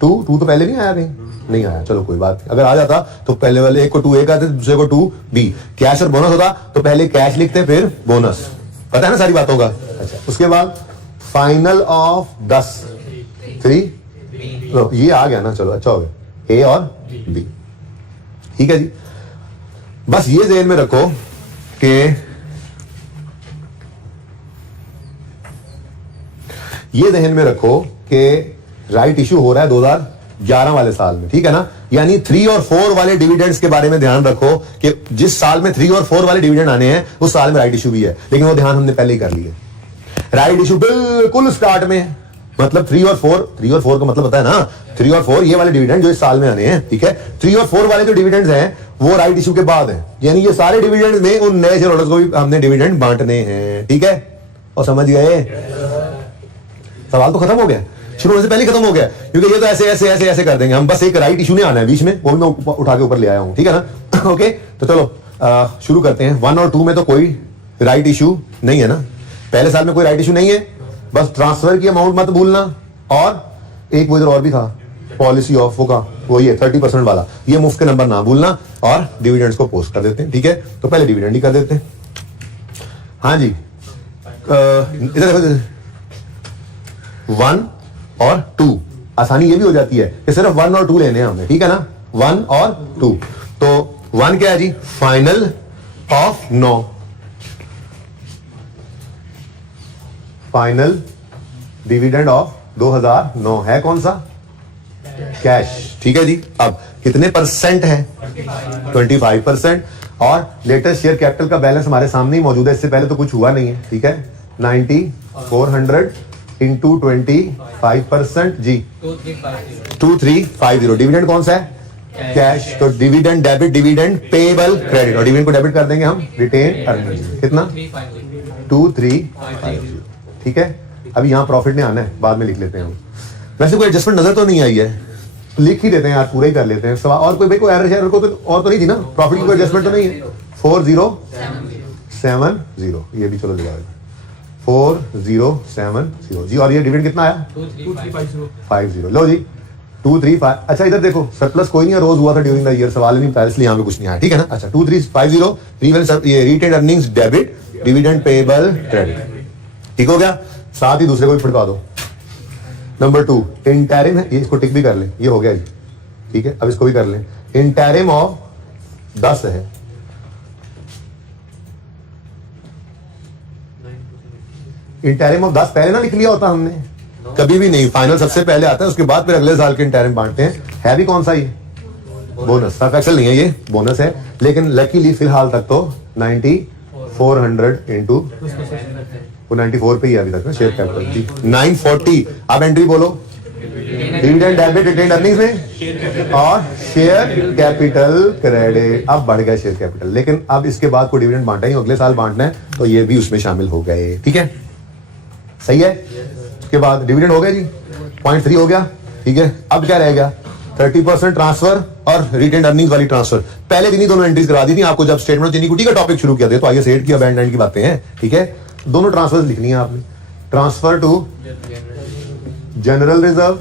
2 तो पहले नहीं आया, कहीं नहीं आया, चलो कोई बात नहीं। अगर आ जाता तो पहले वाले एक को 2A का दूसरे को 2B, कैश और बोनस होता तो पहले कैश लिखते फिर बोनस, पता है ना सारी बातों का। अच्छा, उसके बाद फाइनल ऑफ 10, 3, तो ये आ गया ना, चलो अच्छा हो गया, A और B, ठीक है जी। बस ये ध्यान में रखो कि ये ध्यान में रखो कि राइट इशू हो रहा है 2011 वाले साल में, ठीक है ना। यानी 3 और 4 वाले डिविडेंड्स के बारे में ध्यान रखो कि जिस साल में 3 और 4 वाले डिविडेंड आने हैं उस साल में राइट इशू भी है, लेकिन वो ध्यान हमने पहले ही कर लिया। राइट इशू बिल्कुल स्टार्ट में है, मतलब 3 और 4 का मतलब पता है ना, 3 और 4 ये वाले डिविडेंड जो इस साल में आने हैं, ठीक है। 3 और 4 वाले जो डिविडेंड्स हैं वो राइट इशू के बाद है, यानी ये सारे डिविडेंड में उन नए शेयर होल्डर्स को भी हमने डिविडेंड बांटने हैं, ठीक है। और समझ गए, सवाल तो खत्म हो गया, शुरू होने से पहले खत्म हो गया, क्योंकि ये तो ऐसे ऐसे ऐसे ऐसे कर देंगे हम, बस एक राइट इशू नहीं आना है बीच में, वो भी मैं उठा के ऊपर ले आया हूं, ठीक है ना। ओके, तो चलो शुरू करते हैं। 1 और 2 में तो कोई राइट इशू नहीं है ना, पहले साल में कोई राइट इशू नहीं है, बस ट्रांसफर की अमाउंट मत भूलना, और एक वो इधर और भी था पॉलिसी ऑफ का, वो ये 30% वाला, ये मुफ्त के नंबर ना भूलना, और डिविडेंड्स को पोस्ट कर देते हैं, ठीक है। तो पहले डिविडेंड ही कर देते हैं। हाँ जी, इधर देखो, 1 और 2, आसानी ये भी हो जाती है कि सिर्फ 1 और 2 लेने हैं हमने, ठीक है ना, 1 और 2। तो 1 क्या है जी, final of 9, final dividend of 2009 है कौन सा, कैश, ठीक है जी। अब कितने परसेंट है, 25%, और लेटेस्ट शेयर कैपिटल का बैलेंस हमारे सामने ही मौजूद है, इससे पहले तो कुछ हुआ नहीं है, ठीक है। 9400 इंटू 25% जी, 2350। डिविडेंड कौन सा है, कैश, तो dividend debit, dividend payable credit, और डिविडेंड को डेबिट कर देंगे हम रिटेन अर्निंग, कितना 2350, ठीक है। अभी यहां प्रॉफिट नहीं आना है, बाद में लिख लेते हैं हम। वैसे कोई एडजस्टमेंट नजर तो नहीं आई है, लिख ही देते हैं यार, पूरा ही कर लेते हैं सवाल। और कोई भाई को एरर शेयर को तो और तो नहीं थी ना, प्रॉफिट की कोई एडजस्टमेंट तो नहीं है। 4070, ये भी चलो लिखा 4070 जी, और ये डिविडेंड कितना आया 2350, लो जी 235। अच्छा इधर देखो, सरप्लस कोई नहीं है, रोज हुआ था ड्यूरिंग द ईयर, सवाल नहीं था, इसलिए यहाँ पे कुछ नहीं आया, ठीक है ना। अच्छा 2350 ये retain earnings debit, dividend payable credit, ठीक हो गया। साथ ही दूसरे को भी फटका दो, नंबर 2 इंटरिम है, ये इसको टिक भी कर लें, ये हो गया जी, ठीक है। अब इसको भी कर लें, इंटरिम ऑफ 10 है, इंटरिम ऑफ 10 पहले ना लिख लिया होता हमने, कभी भी नहीं, फाइनल सबसे पहले आता है, उसके बाद फिर अगले साल के इंटरिम बांटते हैं। है भी कौन सा ये, बोनस, सर्फ एक्सेल नहीं है ये, बोनस है, लेकिन लकीली फिलहाल तक तो 9400 इंटू वो 94 पे ही अभी तक ना शेयर कैपिटल जी, 940। अब एंट्री बोलो, डिविडेंड डेबिट रिटेन अर्निंग्स में, और शेयर कैपिटल क्रेडिट, अब बढ़ गया शेयर कैपिटल, लेकिन अब इसके बाद को डिविडेंड बांटा ही अगले साल बांटना है, तो ये भी उसमें शामिल हो गए, ठीक है, सही है। उसके बाद डिविडेंड हो गया जी, 0.3 हो गया, ठीक है। अब क्या रह गया, 30% ट्रांसफर और रिटेन अर्निंग्स वाली ट्रांसफर, पहले दिन ही दोनों एंट्रीज करा दी थी आपको जब स्टेटमेंट चीनी कुटी का टॉपिक शुरू किया था, तो आइए सेट किया, बैंड एंड की बातें हैं, ठीक है। दोनों ट्रांसफर लिखनी है आपने, ट्रांसफर टू जनरल रिजर्व,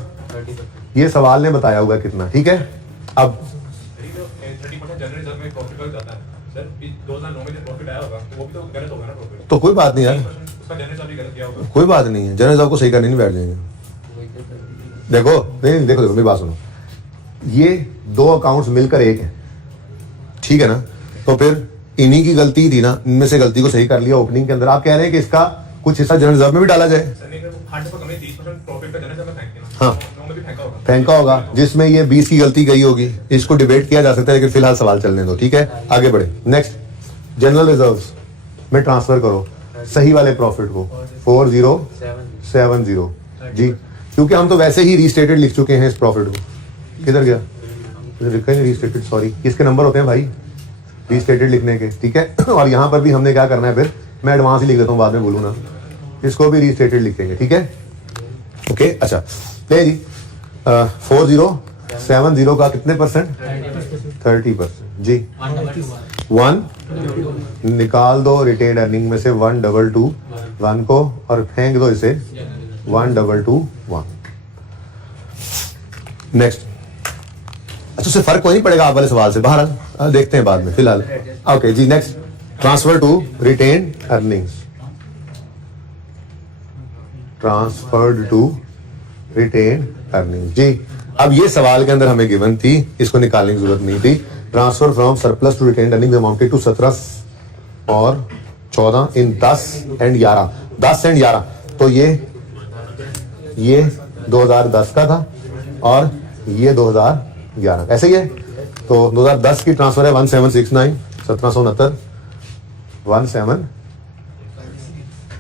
ये सवाल ने बताया हुआ कितना, ठीक है। अब तो कोई बात नहीं यार, कोई बात नहीं है, जनरल रिजर्व को सही करने नहीं बैठ जाएंगे। देखो नहीं देखो देखो मेरी बात सुनो, ये 2 अकाउंट्स मिलकर एक है, ठीक है ना, तो फिर इन्हीं की गलती थी ना, इनमें से गलती को सही कर लिया ओपनिंग के अंदर। आप कह रहे हैं कि इसका कुछ हिस्सा जनरल रिजर्व में भी डाला जाए, हाँ फेंका होगा, जिसमें ये 20 की गलती गई होगी, इसको डिबेट किया जा सकता है, लेकिन फिलहाल सवाल चलने दो, ठीक है। आगे बढ़े, नेक्स्ट जनरल रिजर्व्स में ट्रांसफर करो सही वाले प्रॉफिट को 4070 जी, क्योंकि हम तो वैसे ही रीस्टेटेड लिख चुके हैं इस प्रॉफिट को। किधर गया, लिखा ही रीस्टेटेड, सॉरी, किसके नंबर होते हैं भाई रीस्टेटेड लिखने के, ठीक है। और यहाँ पर भी हमने क्या करना है, फिर मैं एडवांस ही लिख देता हूँ, बाद में बोलूँ ना, इसको भी रीस्टेटेड लिखेंगे, ठीक है। ओके अच्छा ले जी 4070 का कितने परसेंट? 30% जी। 1 निकाल दो रिटेन अर्निंग में से 122 1 को और फेंक दो इसे 1221। नेक्स्ट अच्छा उससे फर्क कोई नहीं पड़ेगा आप वाले सवाल से, बाहर देखते हैं बाद में, फिलहाल ओके जी। Next transfer to retain earnings, transferred to retain earning जी। अब ये सवाल के अंदर हमें गिवन थी, इसको निकालने की जरूरत नहीं थी। Transfer from surplus to retain earning amounted to 17 और 14 इन 10 एंड 11, 10 एंड 11। तो ये 2010 का था और ये 2011 ऐसे ही है। तो 2010 की ट्रांसफर है 1769 1769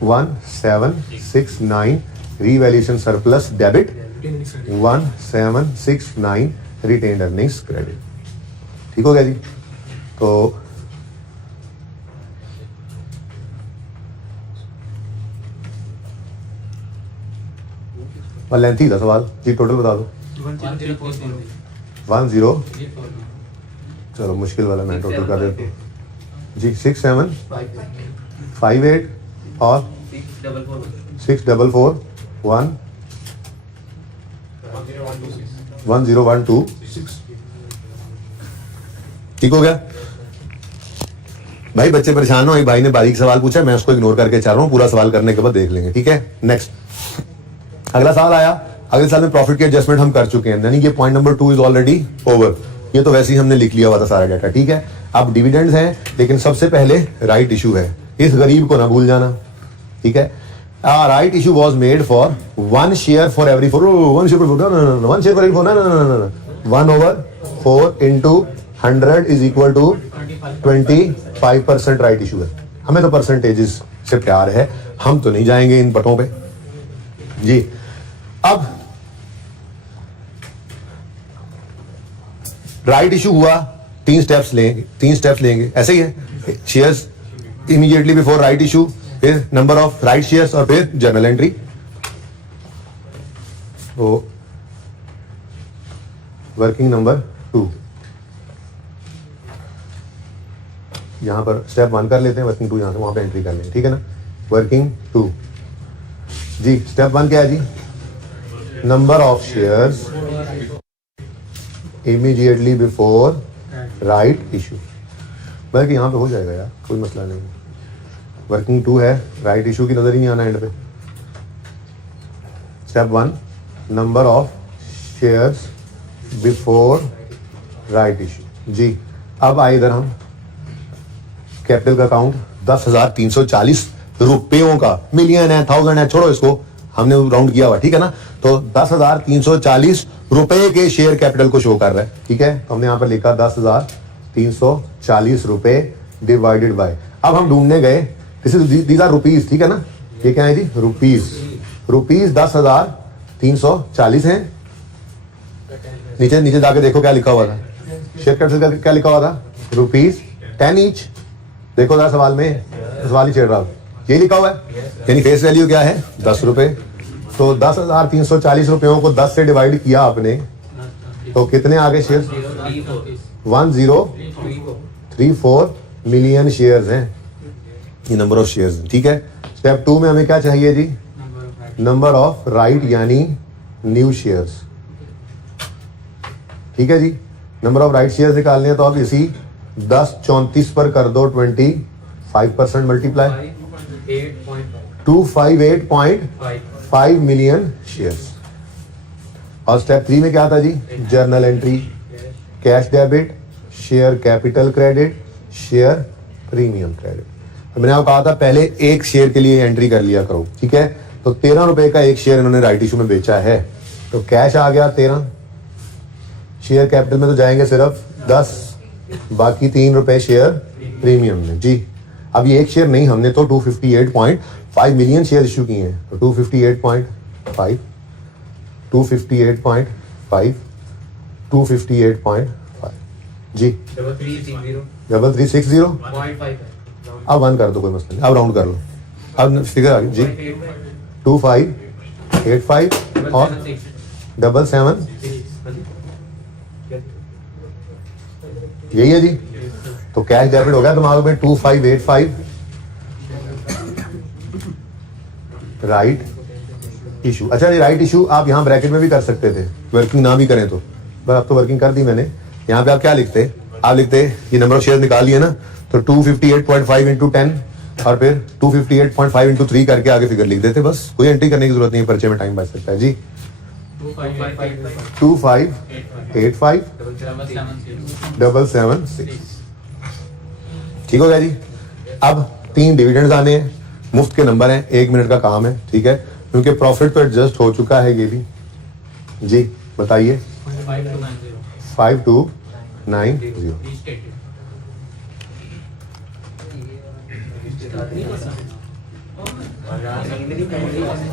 1769 revaluation surplus debit 1769 retained earnings credit. ठीक हो गया जी। तो और लेंथी था सवाल जी, टोटल बता दो। 10 चलो मुश्किल वाला मैं टोटल कर देता हूँ जी। 6758 और 6441 1012 ठीक हो गया भाई। बच्चे परेशान हो, एक भाई ने बारीक सवाल पूछा, मैं उसको इग्नोर करके चल रहा हूं, पूरा सवाल करने के बाद देख लेंगे, ठीक है। नेक्स्ट अगला सवाल आया, अगले साल में प्रॉफिट की एडजस्टमेंट हम कर चुके हैं, यानी कि point number 2 is already over. ये तो वैसे ही हमने लिख लिया हुआ था सारा डाटा, ठीक है। अब डिविडेंड्स हैं, लेकिन सबसे पहले राइट इशू है, इस गरीब को ना भूल जाना, ठीक है। Right issue was made for 1 share for every 4 1 share for 1 share for every 4 ना 1/4 into 100 is equal to 25% right issue है। हमें तो परसेंटेजेस से प्यार है, हम तो नहीं जाएंगे इन पटों पे जी। अब राइट इशू हुआ, 3 स्टेप्स लेंगे ऐसे ही है। Shares immediately before right issue, फिर नंबर ऑफ राइट शेयर्स और फिर जर्नल एंट्री। तो वर्किंग नंबर 2 यहां पर स्टेप 1 कर लेते हैं, वर्किंग 2 यहां से वहां पे एंट्री कर लेंगे, ठीक है ना। वर्किंग 2 जी, स्टेप 1 क्या है जी? Number of shares immediately before right issue, बल्कि यहां पे हो जाएगा यार, कोई मसला नहीं। वर्किंग 2 है, राइट इशू की नजर ही नहीं आना एंड पे। Step 1 number of shares before right issue जी। अब आए इधर हम कैपिटल का अकाउंट 10,340 रुपयों का, मिलियन है, थाउजेंड है, छोड़ो इसको, हमने राउंड किया हुआ, ठीक है ना। तो 10,340 रुपए के शेयर कैपिटल को शो कर रहा है, ठीक है। तो हमने यहां पर लिखा 10,340 रुपए डिवाइडेड बाय। अब हम ढूंढने गए, दीज आर रुपीज, ठीक है ना। ये क्या है जी? रुपीज 10,340 है। नीचे जाके देखो क्या लिखा हुआ था, शेयर कैपिटल क्या लिखा हुआ था? Rupees 10 each. देखो जरा सवाल में, सवाल ही छेड़ रहा हूं, ये लिखा हुआ है, यानी फेस वैल्यू क्या है? 10 रुपए। तो 10,340 रुपयों को 10 से डिवाइड किया आपने, तो कितने आ गए शेयर? 1034 मिलियन शेयर्स हैं, ये नंबर ऑफ शेयर्स, ठीक है। स्टेप 2 में हमें क्या चाहिए जी? नंबर ऑफ राइट यानी न्यू शेयर्स, ठीक है जी। नंबर ऑफ राइट शेयर्स निकालने हैं, तो अब इसी 1034 पर कर दो 25% मल्टीप्लाई, 258.5 मिलियन शेयर्स। और स्टेप 3 में क्या था जी? Journal entry, cash debit, share capital credit, share premium credit. तो मैंने आपको कहा था पहले एक शेयर के लिए एंट्री कर लिया करो, ठीक है। तो 13 रुपए का एक शेयर इन्होंने राइट इशू में बेचा है, तो कैश आ गया 13, शेयर कैपिटल में तो जाएंगे सिर्फ 10, बाकी 3 रुपए शेयर प्रीमियम में जी। अब ये एक शेयर नहीं, हमने तो 258.5 मिलियन शेयर इश्यू किए हैं, तो 258.5 258.5 जी। 3360 अब 1 कर दो, कोई मसला नहीं, अब राउंड कर लो। अब फिगर आ गई जी, 2585 और 77, यही है जी। तो कैश डेबिट हो गया तुम्हारे में 2585 राइट इशू। अच्छा जी, राइट इशू आप यहाँ ब्रैकेट में भी कर सकते थे, वर्किंग ना भी करें तो, बस अब तो वर्किंग कर दी मैंने। यहाँ पे आप क्या लिखते, आप लिखते ये नंबर ऑफ शेयर निकाल लिए ना, तो 258.5 इंटू 10 और फिर 258.5 इंटू 3 करके आगे फिगर लिख देते, बस कोई एंट्री करने की जरूरत नहीं है, पर्चे में टाइम बच सकता है जी। 2585 776 ठीक हो गया जी। अब 3 डिविडेंड्स आने हैं, मुफ्त के नंबर हैं, 1 मिनट का काम है, ठीक है, क्योंकि प्रॉफिट तो एडजस्ट हो चुका है ये भी जी। बताइए 5290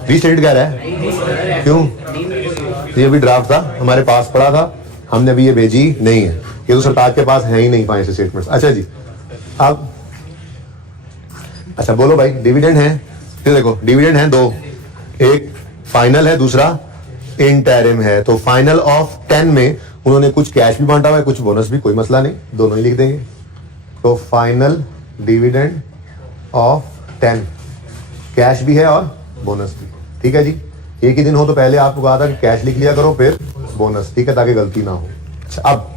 रीस्टेटेड कह रहा है, क्यों? ये भी ड्राफ्ट था, हमारे पास पड़ा था, हमने अभी ये भेजी नहीं है, ये तो सरताज के पास है ही नहीं फाइनेंशियल स्टेटमेंट्स। अच्छा जी, अब अच्छा बोलो भाई, डिविडेंड है, ये देखो डिविडेंड है 2, एक फाइनल है, दूसरा इंटरिम है। तो फाइनल ऑफ 10 में उन्होंने कुछ कैश भी बांटा हुआ है, कुछ बोनस भी, कोई मसला नहीं, दोनों ही लिख देंगे। तो फाइनल डिविडेंड ऑफ 10 कैश भी है और बोनस भी, ठीक है जी। एक ही दिन हो तो पहले आपको कहा था कि कैश लिख लिया करो फिर बोनस, ठीक है, ताकि गलती ना हो। अच्छा, अब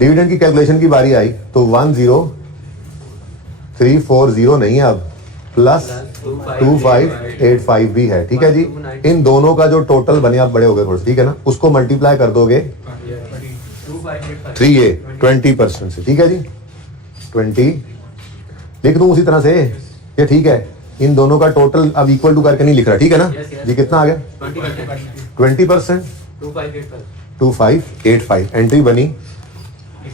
डिविडेंड की कैलकुलेशन की बारी आई तो 10340 नहीं है अब, प्लस 2585 भी है, ठीक है जी। इन दोनों का जो टोटल बने, आप बड़े हो गए थोड़े, ठीक है ना, उसको मल्टीप्लाई कर दोगे 3a 20% से, ठीक है जी। 20 लिख दूं उसी तरह से, ये ठीक है। इन दोनों का टोटल अब इक्वल टू करके नहीं लिख रहा, ठीक है ना जी। कितना आ गया? 20%, 2585 एंट्री बनी,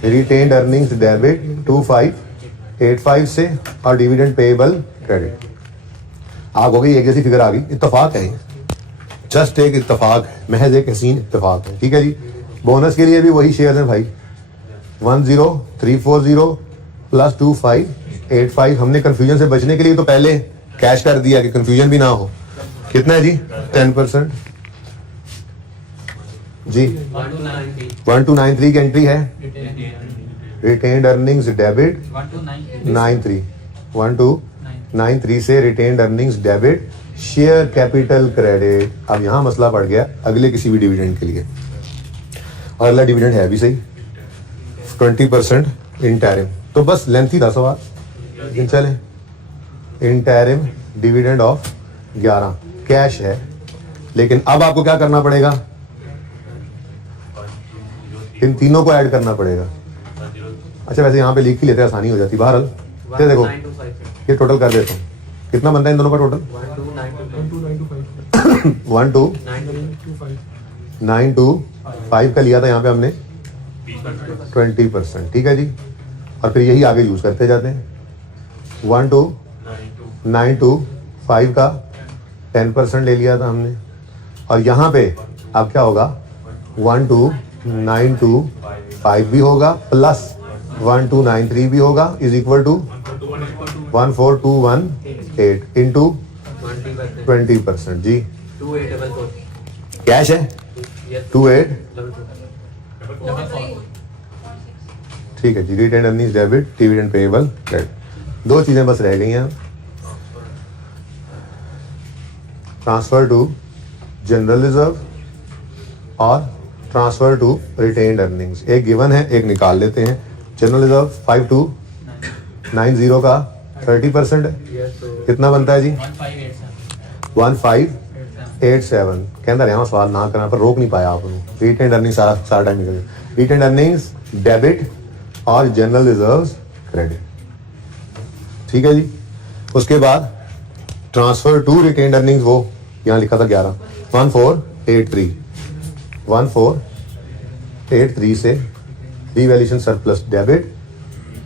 रिटेन्ड अर्निंग्स डेबिट 2585 से और डिविडेंड पेएबल क्रेडिट। आप हो गई एक जैसी फिगर आ गई, इत्तेफाक है, जस्ट एक इत्तेफाक है, महज एक हसीन इत्तेफाक है, ठीक है जी। बोनस के लिए भी वही शेयर है भाई, 10340 प्लस 2585। हमने कंफ्यूजन से बचने के लिए तो पहले कैश कर दिया कि कंफ्यूजन भी ना हो। कितना है जी? 10% जी। 1293 की एंट्री है, रिटेन्ड अर्निंग्स डेबिट 1293 से retained earnings debit share capital credit. अब यहां मसला पड़ गया अगले किसी भी डिविडेंड के लिए, और अगला डिविडेंड है भी सही 20% इंटरिम। तो बस लेंथी था सवाल, लेकिन चले। इंटरिम डिविडेंड ऑफ 11 कैश है, लेकिन अब आपको क्या करना पड़ेगा? इन तीनों को ऐड करना पड़ेगा। अच्छा वैसे यहाँ पे लिख ही लेते हैं, आसानी हो जाती। बहरहाल ये देखो, ये टोटल कर देता हूँ, कितना बनता है इन दोनों का टोटल? 12925 का लिया था यहाँ पे हमने 20%, ठीक है जी। और फिर यही आगे यूज करते जाते हैं। 12925 का 10% ले लिया था हमने, और यहाँ पे अब क्या होगा? 12925 भी होगा प्लस 1293 भी होगा, इज इक्वल टू 14218 इंटू 20% जी। कैश है 28, ठीक है जी। Retained earnings debit, dividend payable credit, दो चीजें बस रह गई हैं। ट्रांसफर टू जनरल रिजर्व और ट्रांसफर टू रिटेन्ड अर्निंग्स, एक गिवन है, एक निकाल लेते हैं। जनरल रिजर्व 5290 का 30% है, कितना बनता है जी? 1587। कहता यहाँ सवाल ना करना पर रोक नहीं पाया आपने। रिटेन्ड अर्निंग्स सारा टाइम निकल गया। रिटेन्ड अर्निंग्स डेबिट और जनरल रिजर्व्स क्रेडिट, ठीक है जी। उसके बाद ट्रांसफर टू रिटेन्ड अर्निंग्स, वो यहाँ लिखा था 11 1483 से रिवैल्यूएशन सरप्लस डेबिट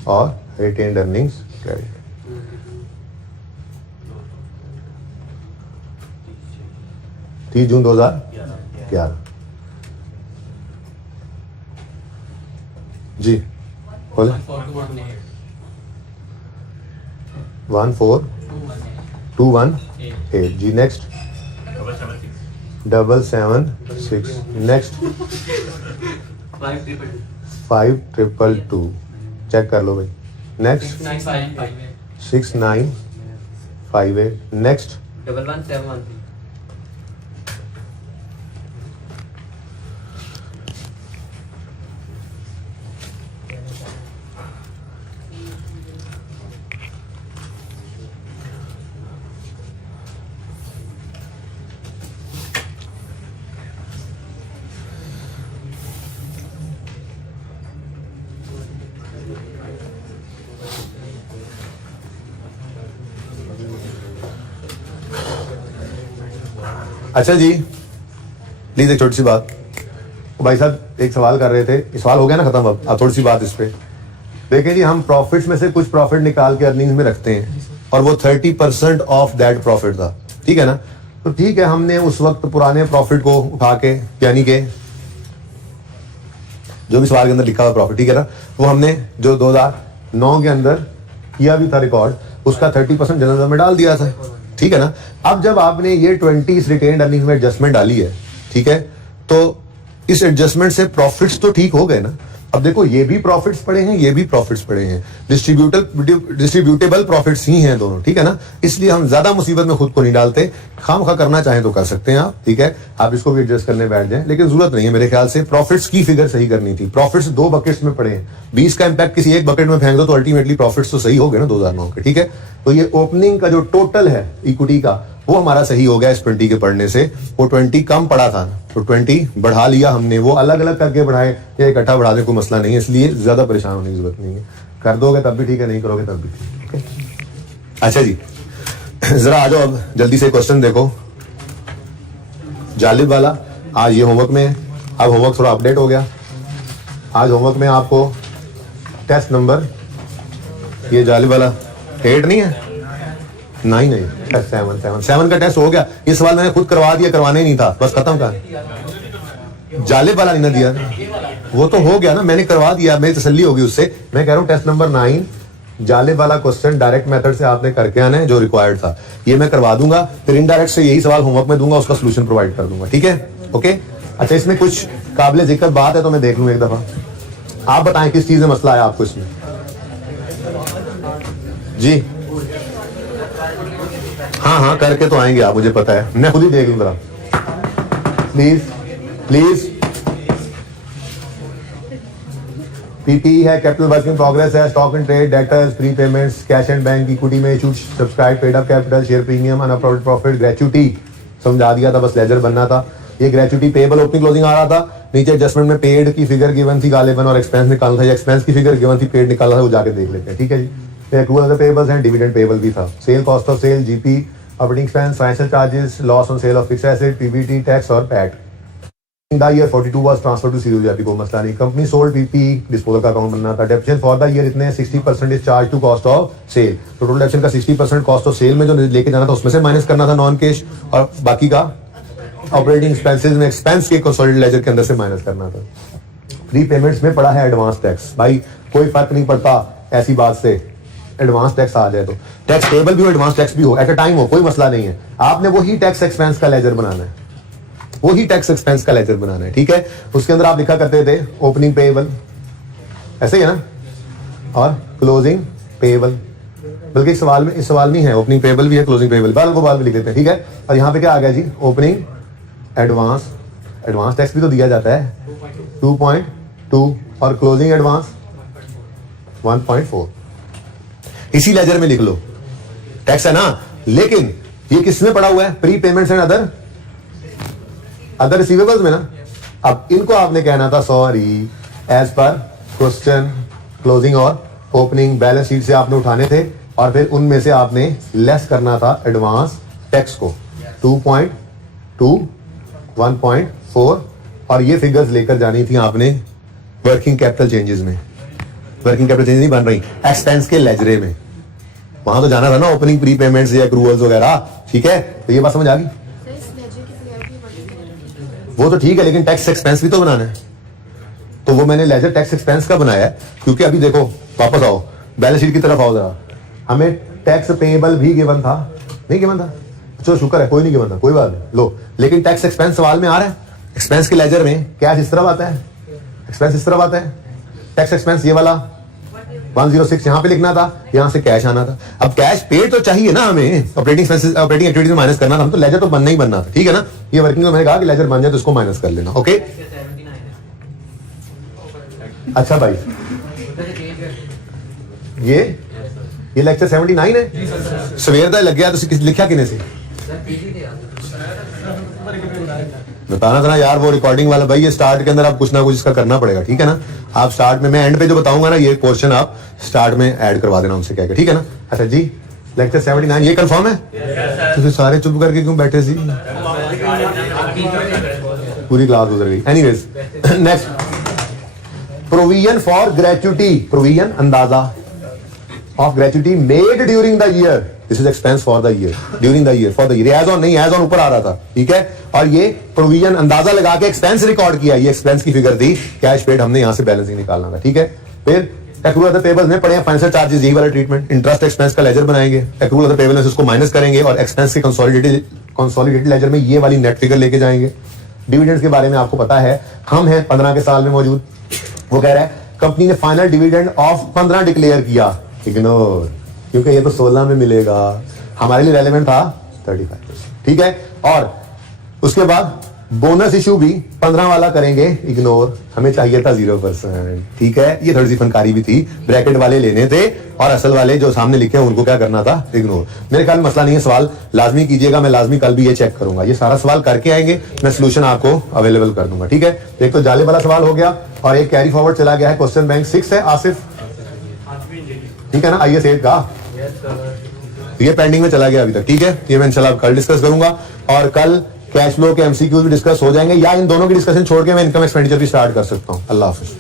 और रिटेन्ड अर्निंग्स क्रेडिट। जून 2011 जी बोले। 14218 जी। नेक्स्ट 776 नेक्स्ट 5222 चेक कर लो भाई। नेक्स्ट 6958 नेक्स्ट 11713 अच्छा जी, प्लीज एक छोटी सी बात। भाई साहब एक सवाल कर रहे थे, ये सवाल हो गया ना खत्म। अब थोड़ी सी बात इस पे देखिए जी। हम प्रॉफिट्स में से कुछ प्रॉफिट निकाल के अर्निंग्स में रखते हैं और वो 30% ऑफ दैट प्रॉफिट था, ठीक है ना। तो ठीक है, हमने उस वक्त पुराने प्रॉफिट को उठा के, यानी कि जो भी सवाल के अंदर लिखा हुआ प्रॉफिट, ठीक है ना, वो हमने जो 2009 के अंदर किया भी था रिकॉर्ड, उसका 30% जनरल में डाल दिया था, ठीक है ना। अब जब आपने ये 20 रिटेन्ड अर्निंग में एडजस्टमेंट डाली है, ठीक है, तो इस एडजस्टमेंट से प्रॉफिट्स तो ठीक हो गए ना। अब देखो ये भी प्रॉफिट्स पड़े हैं, ये भी प्रॉफिट्स पड़े हैं, डिस्ट्रीब्यूटेबल प्रॉफिट्स ही हैं दोनों, ठीक है ना। इसलिए हम ज्यादा मुसीबत में खुद को नहीं डालते। खामखा करना चाहें तो कर सकते हैं आप, ठीक है, आप इसको भी एडजस्ट करने बैठ जाएं, लेकिन जरूरत नहीं है मेरे ख्याल से। प्रॉफिट्स की फिगर सही करनी थी। प्रॉफिट्स 2 बकेट्स में पड़े हैं, 20 का इंपैक्ट किसी एक बकेट में फेंक दो तो अल्टीमेटली प्रॉफिट्स तो सही हो गए ना 2009 के, ठीक है। तो ये ओपनिंग का जो टोटल है इक्विटी का, वो हमारा सही हो गया इस 20 के पढ़ने से। वो 20 कम पड़ा था तो 20 बढ़ा लिया हमने, वो अलग अलग करके बढ़ाए या इकट्ठा बढ़ा दे, कोई मसला नहीं है, इसलिए ज्यादा परेशान होने की जरूरत नहीं है। कर दोगे तब भी ठीक है, नहीं करोगे तब भी ठीक है। अच्छा जी, जरा आ जाओ अब जल्दी से क्वेश्चन देखो, जालिब वाला। आज ये होमवर्क में है, अब होमवर्क थोड़ा अपडेट हो गया। आज होमवर्क में आपको टेस्ट नंबर, ये जालिब वाला 8 नहीं है, 9 नहीं, 7 का टेस्ट हो गया। ये सवाल मैंने खुद करवा दिया, करवाना ही नहीं था, बस खत्म का। जालिब वाला नहीं ना दिया, वो तो हो गया ना, मैंने करवा दिया, मेरी तसल्ली होगी उससे। मैं कह रहा हूँ टेस्ट नंबर 9 जालिब वाला क्वेश्चन डायरेक्ट मेथड से आपने करके आना है, जो रिक्वायर्ड था, ये मैं करवा दूंगा। फिर इनडायरेक्ट से यही सवाल होमवर्क में दूंगा, उसका सोल्यूशन प्रोवाइड कर दूंगा, ठीक है, ओके। अच्छा, इसमें कुछ काबिल जिक्र बात है तो मैं देख लूँ एक दफा। आप बताएं किस चीज में मसला है आपको इसमें जी। हाँ करके तो आएंगे आप, मुझे पता है, मैं खुद ही देख लूँ जरा, प्लीज प्लीज। पीपी है, कैपिटल वर्क इन प्रोग्रेस है, stock and trade, debtors, pre payments, cash and bank, equity में issued, subscribe, paid up capital, share premium, unappropriated profit, gratuity समझा दिया था, बस लेजर बनना था। ये ग्रेच्युटी पेबल ओपनिंग क्लोजिंग आ रहा था, नीचे एडजस्टमेंट में पेड की फिगर गिवन थी गालिबन और एक्सपेंस निकालना था, एक्सपेंस की फिगर गिवन थी, पेड निकालना था, वो जाके देख लेते हैं, ठीक है जी। एक्रूअल पेबल्स हैं, डिविडेंड पेबल भी था, sale cost of sale, GP, operating expense, financial charges, loss on sale of fixed asset, PBT, tax और PAT. The year 42 was transfer to series, अभी कोई मसला नहीं। कंपनी सोल्ड पीपी, डिस्पोजल का अकाउंट बनना था। डेप्शन फॉर द ईयर इतने 60% is charge to cost of sale, तो टोटल डेप्शन का 60% कॉस्ट ऑफ सेल में जो लेके जाना था उसमें से माइनस करना था नॉन कैश, और बाकी का ऑपरेटिंग एक्सपेंसेस में एक्सपेंस के कंसोलिडेटेड लेजर के अंदर से माइनस करना था। प्री पेमेंट्स में पड़ा है एडवांस टैक्स, भाई कोई फर्क नहीं पड़ता ऐसी बात से, एडवांस टैक्स आ जाए तो टैक्स पेबल भी हो, एडवांस टैक्स भी हो, एट अ टाइम हो, कोई मसला नहीं है। आपने वही टैक्स एक्सपेंस का लेजर बनाना है, वही टैक्स एक्सपेंस का लेजर बनाना है, ठीक है। उसके अंदर आप लिखा करते थे ओपनिंग पेबल, ऐसे ही है ना, और क्लोजिंग पेबल, बल्कि इस सवाल में है ओपनिंग पेबल भी है, क्लोजिंग पेबल, बाल को बाल भी लिख देते हैं, ठीक है। और यहाँ पे क्या आ गया जी, ओपनिंग एडवांस टैक्स भी तो दिया जाता है 2.2 और क्लोजिंग एडवांस 1.4, इसी लेजर में लिख लो, टैक्स है ना। लेकिन ये किसमें पड़ा हुआ है, prepayments and other receivables में ना। अब इनको आपने कहना था sorry, as per question closing और ओपनिंग बैलेंस शीट से आपने उठाने थे, और फिर उनमें से आपने लेस करना था एडवांस टैक्स को 2.2 1.4, और ये फिगर्स लेकर जानी थी आपने वर्किंग कैपिटल चेंजेस में। वर्किंग कैपिटल चेंजेस नहीं बन रही, एक्सपेंस के लेजरे में, वहां तो जाना था ना, ओपनिंग प्री पेमेंट्स या एक्रूअल्स वगैरह, ठीक है। तो ये बात समझ आ गई, वो तो ठीक है, लेकिन टैक्स एक्सपेंस भी तो बनाना है। तो वो मैंने लेजर टैक्स एक्सपेंस का बनाया है, क्योंकि अभी देखो, वापस आओ बैलेंस शीट की तरफ आओ जरा, हमें टैक्स पेएबल भी गिवन था, नहीं गिवन था, चलो शुक्र है कोई नहीं गिवन था, कोई बात नहीं लो। लेकिन टैक्स एक्सपेंस सवाल में आ रहा है, एक्सपेंस के लेजर में कैश इस तरफ आता है, एक्सपेंस इस तरफ आता है, टैक्स एक्सपेंस ये वाला 106 यहां पे लिखना था, यहां से कैश आना था। अब कैश पेड तो चाहिए ना हमें, ऑपरेटिंग एक्टिविटीज में माइनस करना था, हम तो लेजर तो बनना ही बनना था, ठीक है ना। ये वर्किंग में मैंने कहा कि लेजर बन जाए तो इसको माइनस कर लेना, ओके। अच्छा भाई ये लेक्चर 79 है, सवेर का लग गया तो लिखा किने से बताना था ना यार, वो रिकॉर्डिंग वाला भाई, ये स्टार्ट के अंदर आप कुछ ना कुछ इसका करना पड़ेगा, ठीक है ना। आप स्टार्ट में, मैं एंड पे जो बताऊंगा ना ये पोर्शन आप स्टार्ट में ऐड करवा देना उनसे, क्या ठीक है ना। अच्छा जी, लेक्चर 79 ये कंफर्म है? तो फिर सारे चुप करके क्यों बैठे सी, पूरी क्लास गुजर गई। Anyways next, provision for gratuity, provision अंदाजा of gratuity made during the year, this is expense for the year, during the year, for the year, as on नहीं, एज ऑन ऊपर आ रहा था, ठीक है। और ये प्रोविजन अंदाजा लगा के एक्सपेंस रिकॉर्ड किया, ये एक्सपेंस की फिगर थी, कैश पेड हमने यहां से बैलेंसिंग निकालना था, ठीक है। फिर एक्रूअल ऑफ द पेबल्स में पढ़े फाइनेंशियल चार्जेस, यही वाला ट्रीटमेंट, इंटरेस्ट एक्सपेंस का लेजर बनाएंगे, एक्रूअल ऑफ द पेबल्स उसको माइनस करेंगे और एक्सपेंस के कंसोलिडेटेड लेजर में ये वाली नेट फिगर लेके जाएंगे। डिविडेंड्स के बारे में आपको पता है, हम हैं 15 के साल में मौजूद, वो कह रहा है कंपनी ने फाइनल डिविडेंड ऑफ 15 डिक्लेयर किया, इग्नोर, क्योंकि ये तो 16 में मिलेगा, हमारे लिए रेलेवेंट था 35%, ठीक है। और उसके बाद बोनस इशू भी 15 वाला करेंगे, इग्नोर, हमें चाहिए था 0%, ठीक है। ये थोड़ी सी फनकारी भी थी, ब्रैकेट वाले लेने थे और असल वाले जो सामने लिखे हैं उनको क्या करना था, इग्नोर। मेरे ख्याल मसला नहीं है, सवाल लाजमी कीजिएगा, मैं लाजमी कल भी ये चेक करूंगा, ये सारा सवाल करके आएंगे, मैं सोल्यूशन आपको अवेलेबल कर दूंगा, ठीक है। एक तो जाले वाला सवाल हो गया और एक कैरी फॉरवर्ड चला गया है, क्वेश्चन बैंक 6 है आसिफ, ठीक है ना, IAS 8 का, ये पेंडिंग में चला गया अभी तक, ठीक है। ये मैं इंशाल्लाह कल डिस्कस करूंगा और कल कैश फ्लो के MCQ भी डिस्कस हो जाएंगे, या इन दोनों की डिस्कशन छोड़ के मैं इनकम एक्सपेंडिचर भी स्टार्ट कर सकता हूं। अल्लाह हाफिज।